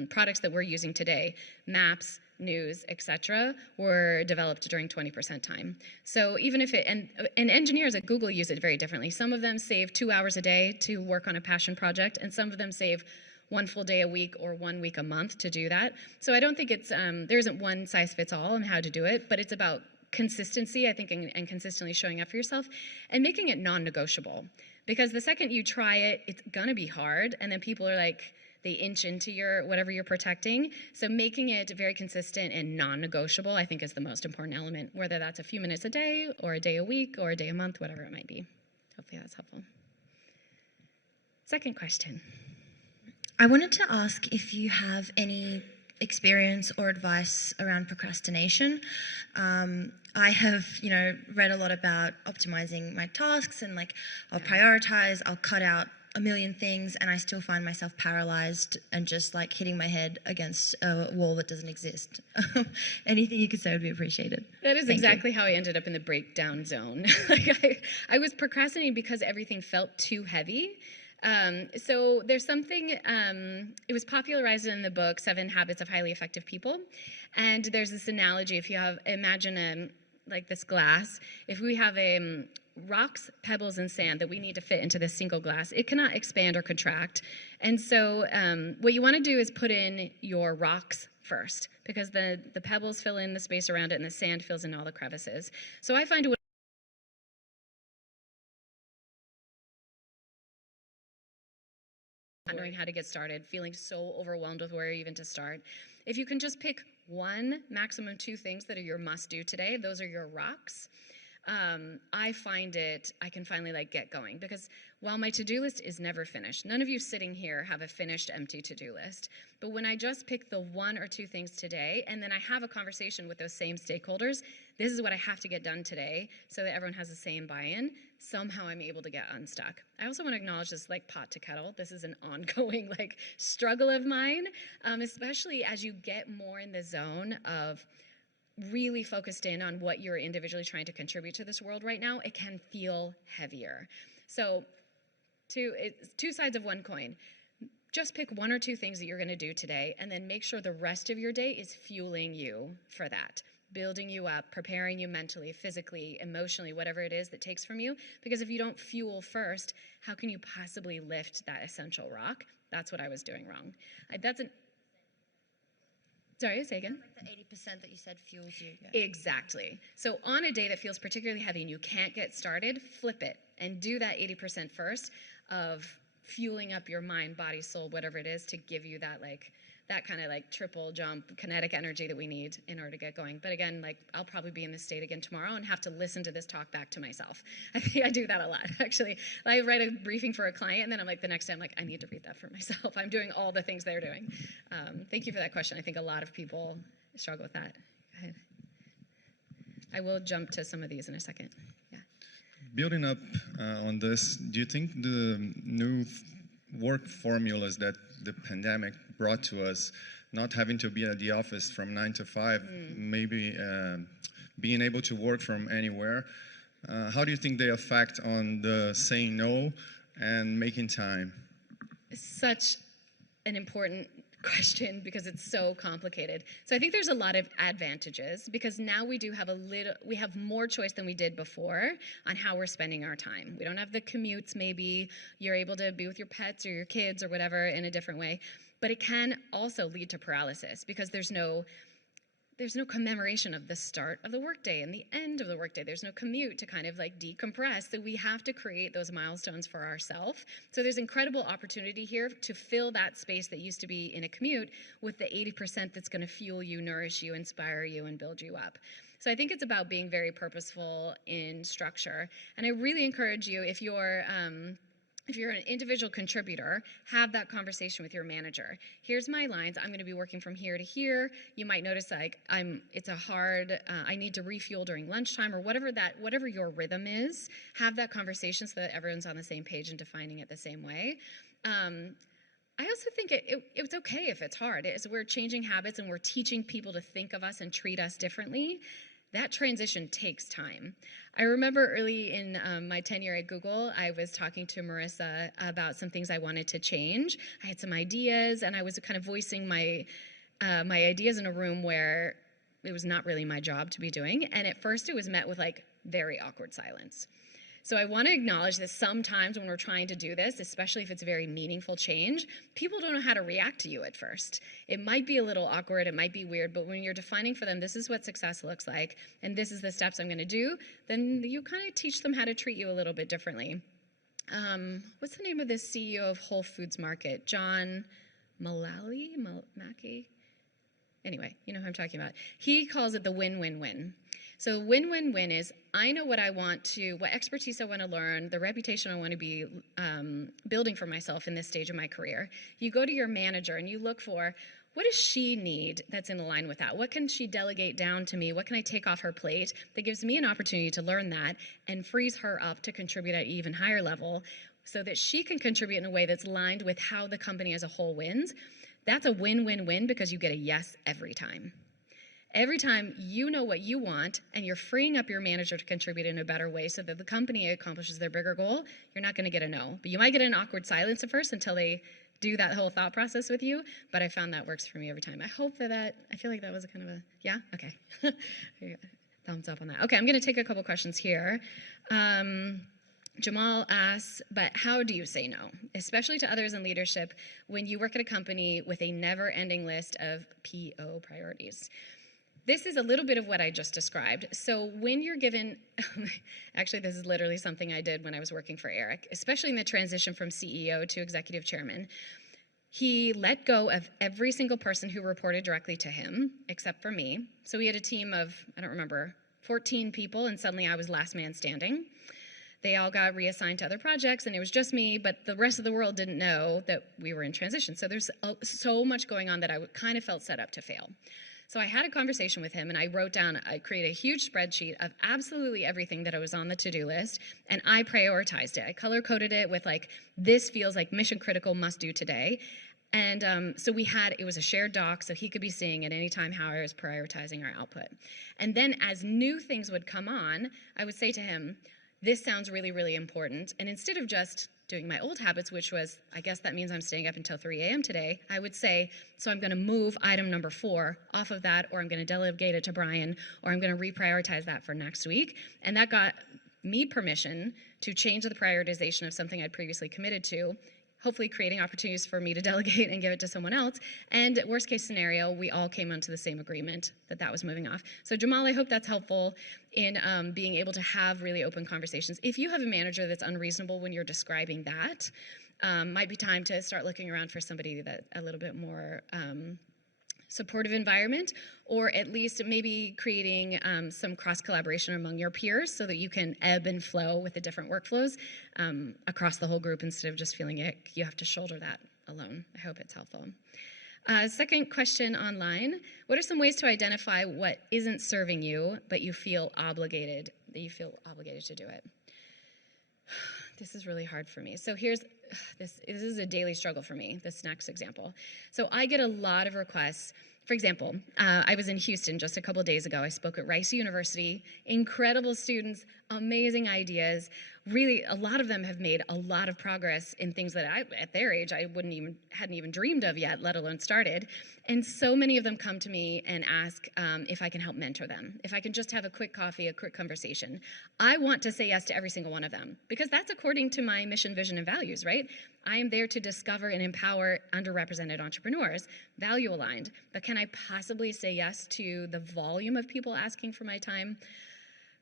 products that we're using today, maps, news, etc., were developed during 20% time. So even if and engineers at Google use it very differently. Some of them save 2 hours a day to work on a passion project, and some of them save 1 full day a week or 1 week a month to do that. So I don't think it's, there isn't one size fits all on how to do it, but it's about consistency, I think, and consistently showing up for yourself and making it non-negotiable. Because the second you try it, it's gonna be hard, and then people are like, they inch into your whatever you're protecting. So making it very consistent and non-negotiable, I think, is the most important element, whether that's a few minutes a day or a day a week or a day a month, whatever it might be. Hopefully that's helpful. Second question. I wanted to ask if you have any experience or advice around procrastination. I have, read a lot about optimizing my tasks and I'll prioritize, I'll cut out a million things, and I still find myself paralyzed and just hitting my head against a wall that doesn't exist. Anything you could say would be appreciated. That is exactly how I ended up in the breakdown zone. I was procrastinating because everything felt too heavy. So there's something, it was popularized in the book, 7 Habits of Highly Effective People. And there's this analogy, if you have, imagine this glass, if we have rocks, pebbles, and sand that we need to fit into this single glass, it cannot expand or contract. And so what you want to do is put in your rocks first, because the pebbles fill in the space around it and the sand fills in all the crevices. So I find not knowing how to get started, feeling so overwhelmed with where even to start. If you can just pick 1, maximum 2 things that are your must-do today, those are your rocks. I find I can finally get going, because while my to-do list is never finished, none of you sitting here have a finished empty to-do list. But when I just pick the 1 or 2 things today, and then I have a conversation with those same stakeholders, this is what I have to get done today so that everyone has the same buy-in, somehow I'm able to get unstuck. I also want to acknowledge this pot to kettle. This is an ongoing struggle of mine, especially as you get more in the zone of really focused in on what you're individually trying to contribute to this world right now, it can feel heavier. So it's 2 sides of one coin. Just pick 1 or 2 things that you're going to do today, and then make sure the rest of your day is fueling you for that, building you up, preparing you mentally, physically, emotionally, whatever it is that takes from you. Because if you don't fuel first, how can you possibly lift that essential rock? That's what I was doing wrong. Sorry, say again? The 80% that you said fuels you. Yeah. Exactly. So on a day that feels particularly heavy and you can't get started, flip it and do that 80% first of fueling up your mind, body, soul, whatever it is, to give you that that kind of triple jump kinetic energy that we need in order to get going. But again, I'll probably be in this state again tomorrow and have to listen to this talk back to myself. I think I do that a lot, actually. I write a briefing for a client, and then I'm the next day I'm I need to read that for myself. I'm doing all the things they're doing. Thank you for that question. I think a lot of people struggle with that. Go ahead. I will jump to some of these in a second. Yeah. Building up on this, do you think the new work formulas that the pandemic brought to us, not having to be at the office from 9 to 5, maybe being able to work from anywhere, how do you think they affect on the saying no and making time? Such an important question, because it's so complicated. So I think there's a lot of advantages, because now we have more choice than we did before on how we're spending our time. We don't have the commutes, maybe you're able to be with your pets or your kids or whatever in a different way. But it can also lead to paralysis, because there's no commemoration of the start of the workday and the end of the workday. There's no commute to kind of decompress. So we have to create those milestones for ourselves. So there's incredible opportunity here to fill that space that used to be in a commute with the 80% that's going to fuel you, nourish you, inspire you, and build you up. So I think it's about being very purposeful in structure. And I really encourage you, if you're an individual contributor, have that conversation with your manager. Here's my lines. I'm going to be working from here to here. You might notice I need to refuel during lunchtime, or whatever your rhythm is. Have that conversation so that everyone's on the same page and defining it the same way. I also think it's okay if it's hard. As we're changing habits and we're teaching people to think of us and treat us differently, that transition takes time. I remember early in my tenure at Google, I was talking to Marissa about some things I wanted to change. I had some ideas, and I was kind of voicing my ideas in a room where it was not really my job to be doing. And at first, it was met with very awkward silence. So I want to acknowledge that sometimes when we're trying to do this, especially if it's a very meaningful change, people don't know how to react to you at first. It might be a little awkward, it might be weird, but when you're defining for them, this is what success looks like, and this is the steps I'm going to do, then you kind of teach them how to treat you a little bit differently. What's the name of this CEO of Whole Foods Market? John Mackey. Anyway, you know who I'm talking about. He calls it the win-win-win. So win-win-win is, I know what I want to, what expertise I want to learn, the reputation I want to be building for myself in this stage of my career. You go to your manager and you look for, what does she need that's in line with that? What can she delegate down to me? What can I take off her plate that gives me an opportunity to learn that and frees her up to contribute at an even higher level so that she can contribute in a way that's aligned with how the company as a whole wins? That's a win-win-win because you get a yes every time. Every time you know what you want and you're freeing up your manager to contribute in a better way so that the company accomplishes their bigger goal, you're not going to get a no. But you might get an awkward silence at first until they do that whole thought process with you, but I found that works for me every time. I hope I feel like that was a kind of a, yeah? Okay. Thumbs up on that. Okay, I'm going to take a couple questions here. Jamal asks, but how do you say no, especially to others in leadership when you work at a company with a never-ending list of PO priorities? This is a little bit of what I just described. So when you're given, actually this is literally something I did when I was working for Eric, especially in the transition from CEO to executive chairman. He let go of every single person who reported directly to him, except for me. So he had a team of, I don't remember, 14 people, and suddenly I was last man standing. They all got reassigned to other projects, and it was just me, but the rest of the world didn't know that we were in transition. So there's so much going on that I kind of felt set up to fail. So I had a conversation with him, and I created a huge spreadsheet of absolutely everything that was on the to-do list, and I prioritized it. I color-coded it with, like, this feels like mission critical, must do today. And so it was a shared doc, so he could be seeing at any time how I was prioritizing our output. And then as new things would come on, I would say to him, this sounds really, really important. And instead of just doing my old habits, which was, I guess that means I'm staying up until 3 a.m. today, I would say, so I'm going to move item number 4 off of that, or I'm going to delegate it to Brian, or I'm going to reprioritize that for next week. And that got me permission to change the prioritization of something I'd previously committed to, hopefully creating opportunities for me to delegate and give it to someone else. And worst case scenario, we all came onto the same agreement that was moving off. So Jamal, I hope that's helpful in being able to have really open conversations. If you have a manager that's unreasonable when you're describing that, might be time to start looking around for somebody that a little bit more supportive environment, or at least maybe creating some cross-collaboration among your peers so that you can ebb and flow with the different workflows across the whole group instead of just feeling you have to shoulder that alone. I hope it's helpful. Second question online, what are some ways to identify what isn't serving you, but you feel obligated to do it? This is really hard for me. So this is a daily struggle for me, this next example. So I get a lot of requests. For example, I was in Houston just a couple days ago. I spoke at Rice University. Incredible students, amazing ideas. Really, a lot of them have made a lot of progress in things that at their age, I hadn't even dreamed of yet, let alone started. And so many of them come to me and ask if I can help mentor them, if I can just have a quick coffee, a quick conversation. I want to say yes to every single one of them because that's according to my mission, vision, and values, right? I am there to discover and empower underrepresented entrepreneurs, value aligned. But can I possibly say yes to the volume of people asking for my time?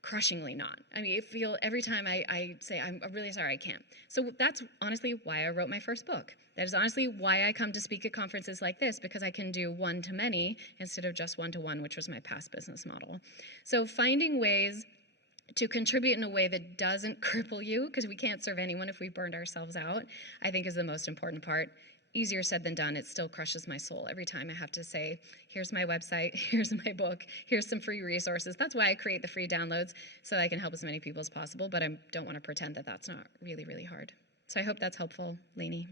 Crushingly not. I mean, every time I say, I'm really sorry, I can't. So that's honestly why I wrote my first book. That is honestly why I come to speak at conferences like this, because I can do one-to-many instead of just one-to-one, which was my past business model. So finding ways to contribute in a way that doesn't cripple you, because we can't serve anyone if we burned ourselves out, I think is the most important part. Easier said than done. It still crushes my soul every time I have to say, here's my website, here's my book, here's some free resources. That's why I create the free downloads, so I can help as many people as possible, but I don't want to pretend that that's not really, really hard. So I hope that's helpful, Lainey.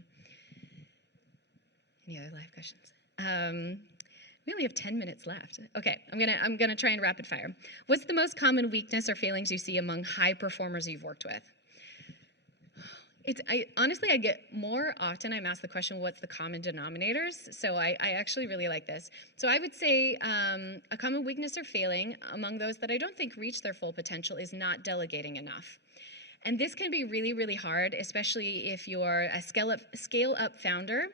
Any other live questions? We only have 10 minutes left. Okay, I'm gonna try and rapid fire. What's the most common weakness or failings you see among high performers you've worked with? Honestly, I get more often, I'm asked the question, what's the common denominators? So I actually really like this. So I would say a common weakness or failing among those that I don't think reach their full potential is not delegating enough. And this can be really, really hard, especially if you're a scale-up founder,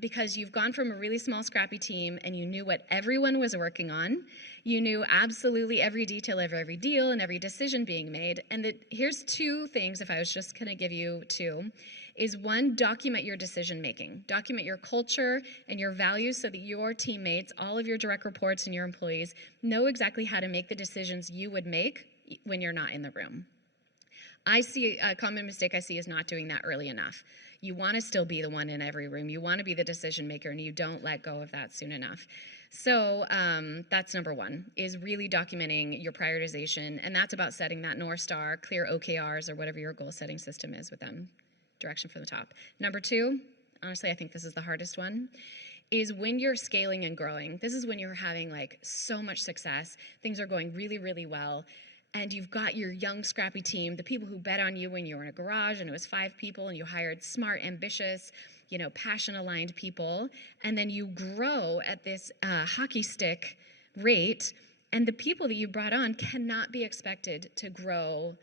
because you've gone from a really small, scrappy team and you knew what everyone was working on. You knew absolutely every detail of every deal and every decision being made. And here's 2 things, if I was just going to give you 2, is one, document your decision making. Document your culture and your values so that your teammates, all of your direct reports and your employees know exactly how to make the decisions you would make when you're not in the room. I see a common mistake I see is not doing that early enough. You want to still be the one in every room. You want to be the decision maker, and you don't let go of that soon enough. So that's number one, is really documenting your prioritization, and that's about setting that North Star, clear OKRs, or whatever your goal setting system is with them, direction from the top. Number two, honestly, I think this is the hardest one, is when you're scaling and growing. This is when you're having like so much success, things are going really, really well, and you've got your young, scrappy team, the people who bet on you when you were in a garage and it was 5 people and you hired smart, ambitious, passion-aligned people, and then you grow at this hockey stick rate, and the people that you brought on cannot be expected to grow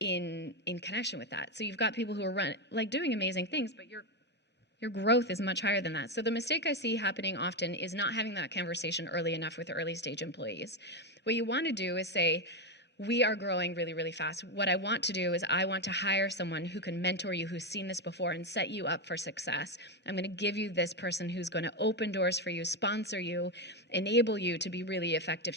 in connection with that. So you've got people who are doing amazing things, but your growth is much higher than that. So the mistake I see happening often is not having that conversation early enough with the early stage employees. What you want to do is say, we are growing really, really fast. What I want to do is I want to hire someone who can mentor you, who's seen this before, and set you up for success. I'm going to give you this person who's going to open doors for you, sponsor you, enable you to be really effective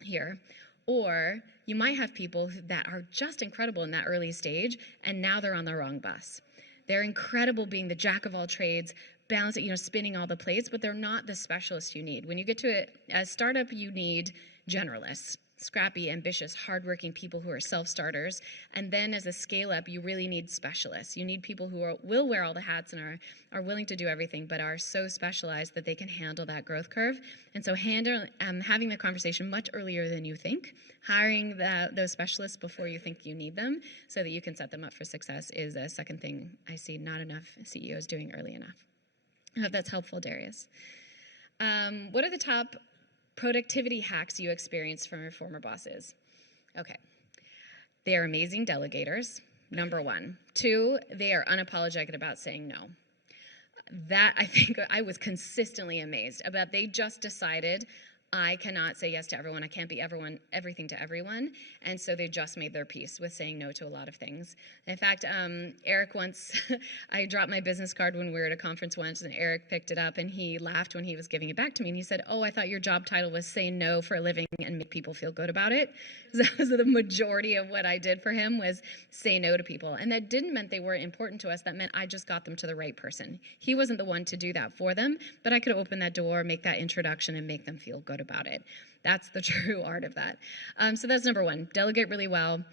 here. Or you might have people that are just incredible in that early stage, and now they're on the wrong bus. They're incredible being the jack of all trades, balancing, spinning all the plates, but they're not the specialist you need. When you get to a startup, you need generalists. Scrappy, ambitious, hardworking people who are self-starters. And then as a scale-up, you really need specialists. You need people who will wear all the hats and are willing to do everything, but are so specialized that they can handle that growth curve. And so having the conversation much earlier than you think, hiring those specialists before you think you need them so that you can set them up for success is a second thing I see not enough CEOs doing early enough. I hope that's helpful, Darius. What are the top productivity hacks you experienced from your former bosses? Okay. They are amazing delegators, number one. 2, they are unapologetic about saying no. That, I think, I was consistently amazed about. They just decided, I cannot say yes to everyone. I can't be everything to everyone. And so they just made their peace with saying no to a lot of things. In fact, Eric once, I dropped my business card when we were at a conference once, and Eric picked it up, and he laughed when he was giving it back to me. And he said, I thought your job title was say no for a living and make people feel good about it. That was the majority of what I did for him, was say no to people. And that didn't mean they weren't important to us. That meant I just got them to the right person. He wasn't the one to do that for them, but I could open that door, make that introduction, and make them feel good about it. That's the true art of that. So that's number one, delegate really well,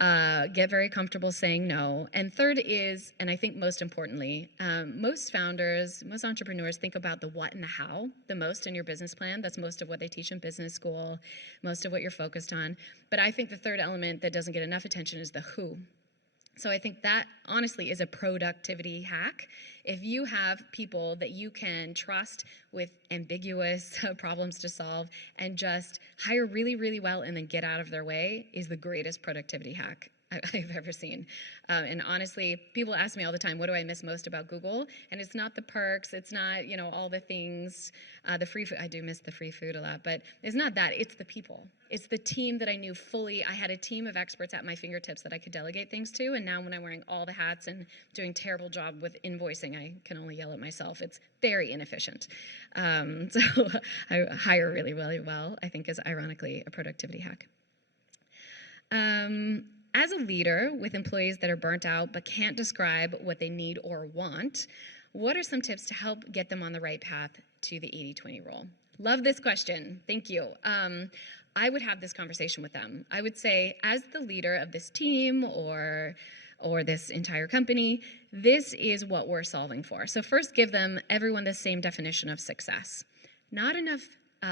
get very comfortable saying no. And third is, and I think most importantly, most founders, most entrepreneurs think about the what and the how the most in your business plan. That's most of what they teach in business school, most of what you're focused on. But I think the third element that doesn't get enough attention is the who. So I think that honestly is a productivity hack. If you have people that you can trust with ambiguous problems to solve and just hire really, really well and then get out of their way, is the greatest productivity hack I've ever seen. And honestly, people ask me all the time, what do I miss most about Google? And it's not the perks, it's not, all the things, the free food. I do miss the free food a lot, but it's not that, it's the people. It's the team that I knew fully. I had a team of experts at my fingertips that I could delegate things to, and now when I'm wearing all the hats and doing a terrible job with invoicing, I can only yell at myself. It's very inefficient. So I hire really, really well, I think is ironically a productivity hack. As a leader with employees that are burnt out but can't describe what they need or want, what are some tips to help get them on the right path to the 80-20 rule? Love this question. Thank you. I would have this conversation with them. I would say, as the leader of this team or this entire company, this is what we're solving for. So first, give everyone the same definition of success. Not enough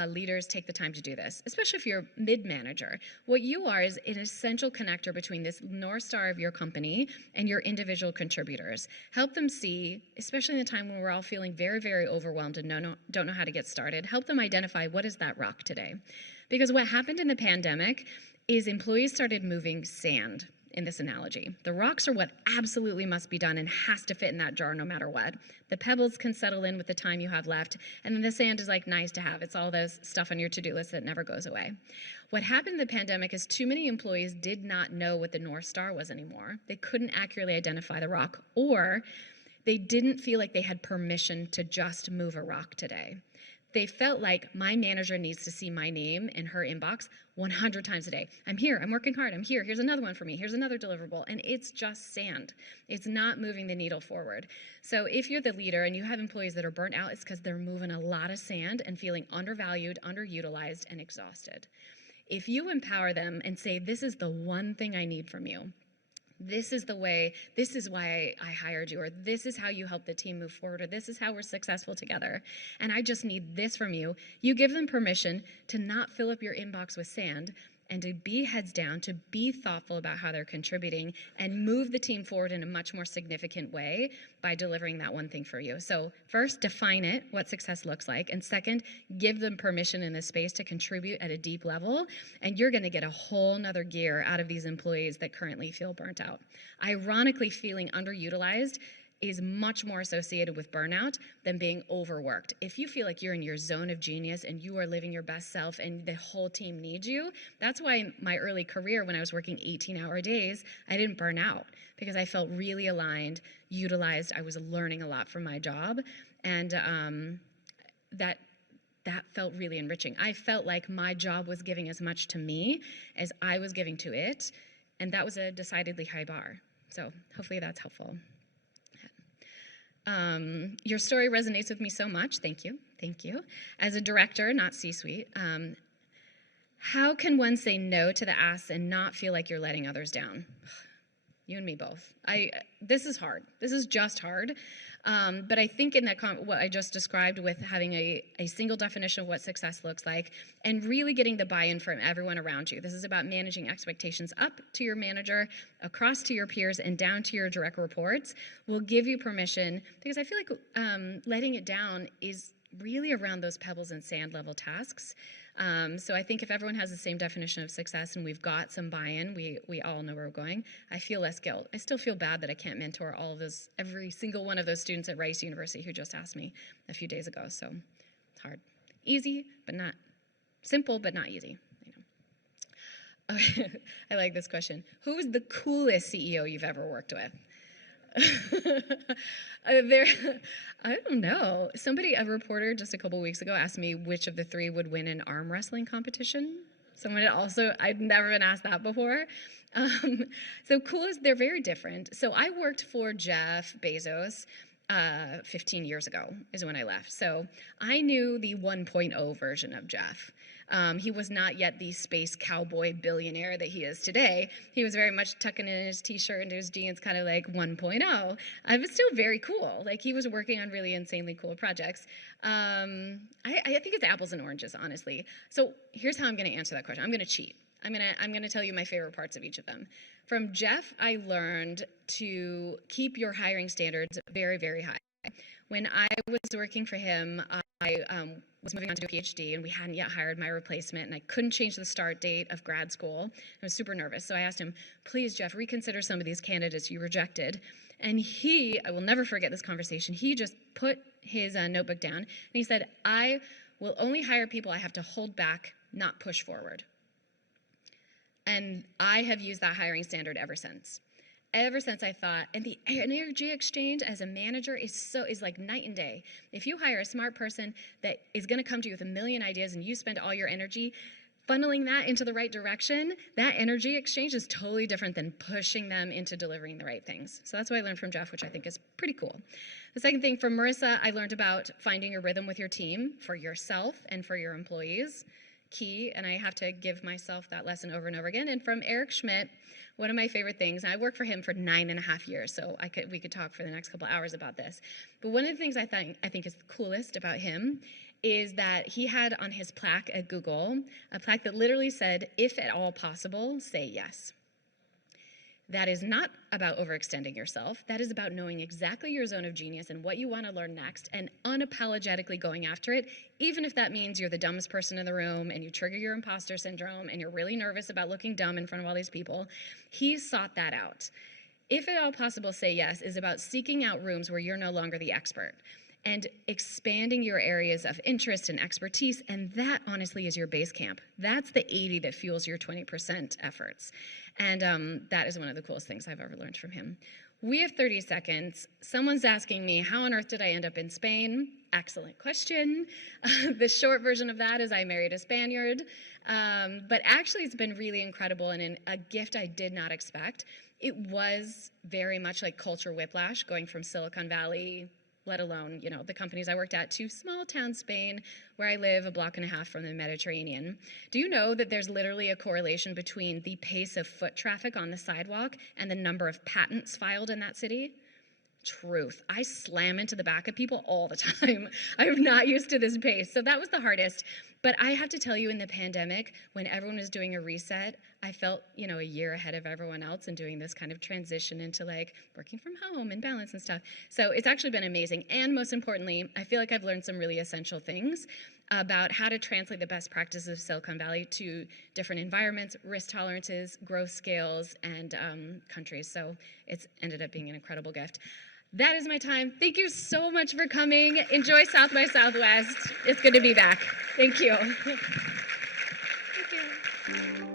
leaders take the time to do this, especially if you're mid-manager. What you are is an essential connector between this North Star of your company and your individual contributors. Help them see, especially in a time when we're all feeling very, very overwhelmed and don't know how to get started, help them identify what is that rock today. Because what happened in the pandemic is employees started moving sand. in this analogy. The rocks are what absolutely must be done and has to fit in that jar no matter what. The pebbles can settle in with the time you have left, and then the sand is like nice to have. It's all those stuff on your to-do list that never goes away. What happened in the pandemic is too many employees did not know what the North Star was anymore. They couldn't accurately identify the rock, or they didn't feel like they had permission to just move a rock today. They felt like my manager needs to see my name in her inbox 100 times a day. I'm here, I'm working hard, I'm here, here's another one for me, here's another deliverable, and it's just sand. It's not moving the needle forward. So if you're the leader and you have employees that are burnt out, it's because they're moving a lot of sand and feeling undervalued, underutilized, and exhausted. If you empower them and say, this is the one thing I need from you, this is the way, this is why I hired you, or this is how you help the team move forward, or this is how we're successful together, and I just need this from you. You give them permission to not fill up your inbox with sand and to be heads down, to be thoughtful about how they're contributing and move the team forward in a much more significant way by delivering that one thing for you. So first, define it, what success looks like. And second, give them permission in this space to contribute at a deep level. And you're gonna get a whole nother gear out of these employees that currently feel burnt out. Ironically, feeling underutilized is much more associated with burnout than being overworked. If you feel like you're in your zone of genius and you are living your best self and the whole team needs you, that's why in my early career when I was working 18-hour days, I didn't burn out because I felt really aligned, utilized. I was learning a lot from my job, and that felt really enriching. I felt like my job was giving as much to me as I was giving to it, and that was a decidedly high bar. So hopefully that's helpful. Your story resonates with me so much. Thank you. Thank you. As a director, not C-suite, how can one say no to the asks and not feel like you're letting others down? You and me both. This is hard. This is just hard. But I think in that what I just described with having a single definition of what success looks like and really getting the buy-in from everyone around you. This is about managing expectations up to your manager, across to your peers, and down to your direct reports will give you permission, because I feel like letting it down is really around those pebbles and sand level tasks. So I think if everyone has the same definition of success and we've got some buy-in, we all know where we're going, I feel less guilt. I still feel bad that I can't mentor all of those, every single one of those students at Rice University who just asked me a few days ago, so it's hard. Easy, but not, simple, but not easy. You know. Okay. I like this question. Who is the coolest CEO you've ever worked with? I don't know. A reporter just a couple weeks ago asked me which of the three would win an arm wrestling competition. I'd never been asked that before. So cool is, they're very different. So I worked for Jeff Bezos 15 years ago is when I left. So I knew the 1.0 version of Jeff. He was not yet the space cowboy billionaire that he is today. He was very much tucking in his t-shirt and his jeans, kind of like 1.0. But still very cool. Like, he was working on really insanely cool projects. I think it's apples and oranges, honestly. So here's how I'm going to answer that question. I'm going to cheat. I'm going to tell you my favorite parts of each of them. From Jeff, I learned to keep your hiring standards very, very high. When I was working for him, I was moving on to do a PhD, and we hadn't yet hired my replacement, and I couldn't change the start date of grad school. I was super nervous, so I asked him, please, Jeff, reconsider some of these candidates you rejected. And I will never forget this conversation, he just put his notebook down, and he said, I will only hire people I have to hold back, not push forward. And I have used that hiring standard ever since. Ever since I thought, and the energy exchange as a manager is like night and day. If you hire a smart person that is going to come to you with a million ideas and you spend all your energy funneling that into the right direction, that energy exchange is totally different than pushing them into delivering the right things. So that's what I learned from Jeff, which I think is pretty cool. The second thing from Marissa, I learned about finding a rhythm with your team for yourself and for your employees. Key, and I have to give myself that lesson over and over again. And from Eric Schmidt, one of my favorite things, and I worked for him for 9.5 years, so we could talk for the next couple hours about this. But one of the things I think is the coolest about him is that he had on his plaque at Google, a plaque that literally said, if at all possible, say yes. That is not about overextending yourself. That is about knowing exactly your zone of genius and what you want to learn next and unapologetically going after it, even if that means you're the dumbest person in the room and you trigger your imposter syndrome and you're really nervous about looking dumb in front of all these people. He sought that out. If at all possible, say yes is about seeking out rooms where you're no longer the expert and expanding your areas of interest and expertise, and that honestly is your base camp. That's the 80 that fuels your 20% efforts. And that is one of the coolest things I've ever learned from him. We have 30 seconds. Someone's asking me, how on earth did I end up in Spain? Excellent question. The short version of that is I married a Spaniard. But actually, it's been really incredible and a gift I did not expect. It was very much like culture whiplash, going from Silicon Valley, let alone, the companies I worked at, to small town Spain, where I live a block and a half from the Mediterranean. Do you know that there's literally a correlation between the pace of foot traffic on the sidewalk and the number of patents filed in that city? Truth. I slam into the back of people all the time. I'm not used to this pace. So that was the hardest. But I have to tell you, in the pandemic, when everyone was doing a reset, I felt, a year ahead of everyone else and doing this kind of transition into working from home and balance and stuff. So it's actually been amazing. And most importantly, I feel like I've learned some really essential things about how to translate the best practices of Silicon Valley to different environments, risk tolerances, growth scales, and countries. So it's ended up being an incredible gift. That is my time. Thank you so much for coming. Enjoy South by Southwest. It's good to be back. Thank you. Thank you.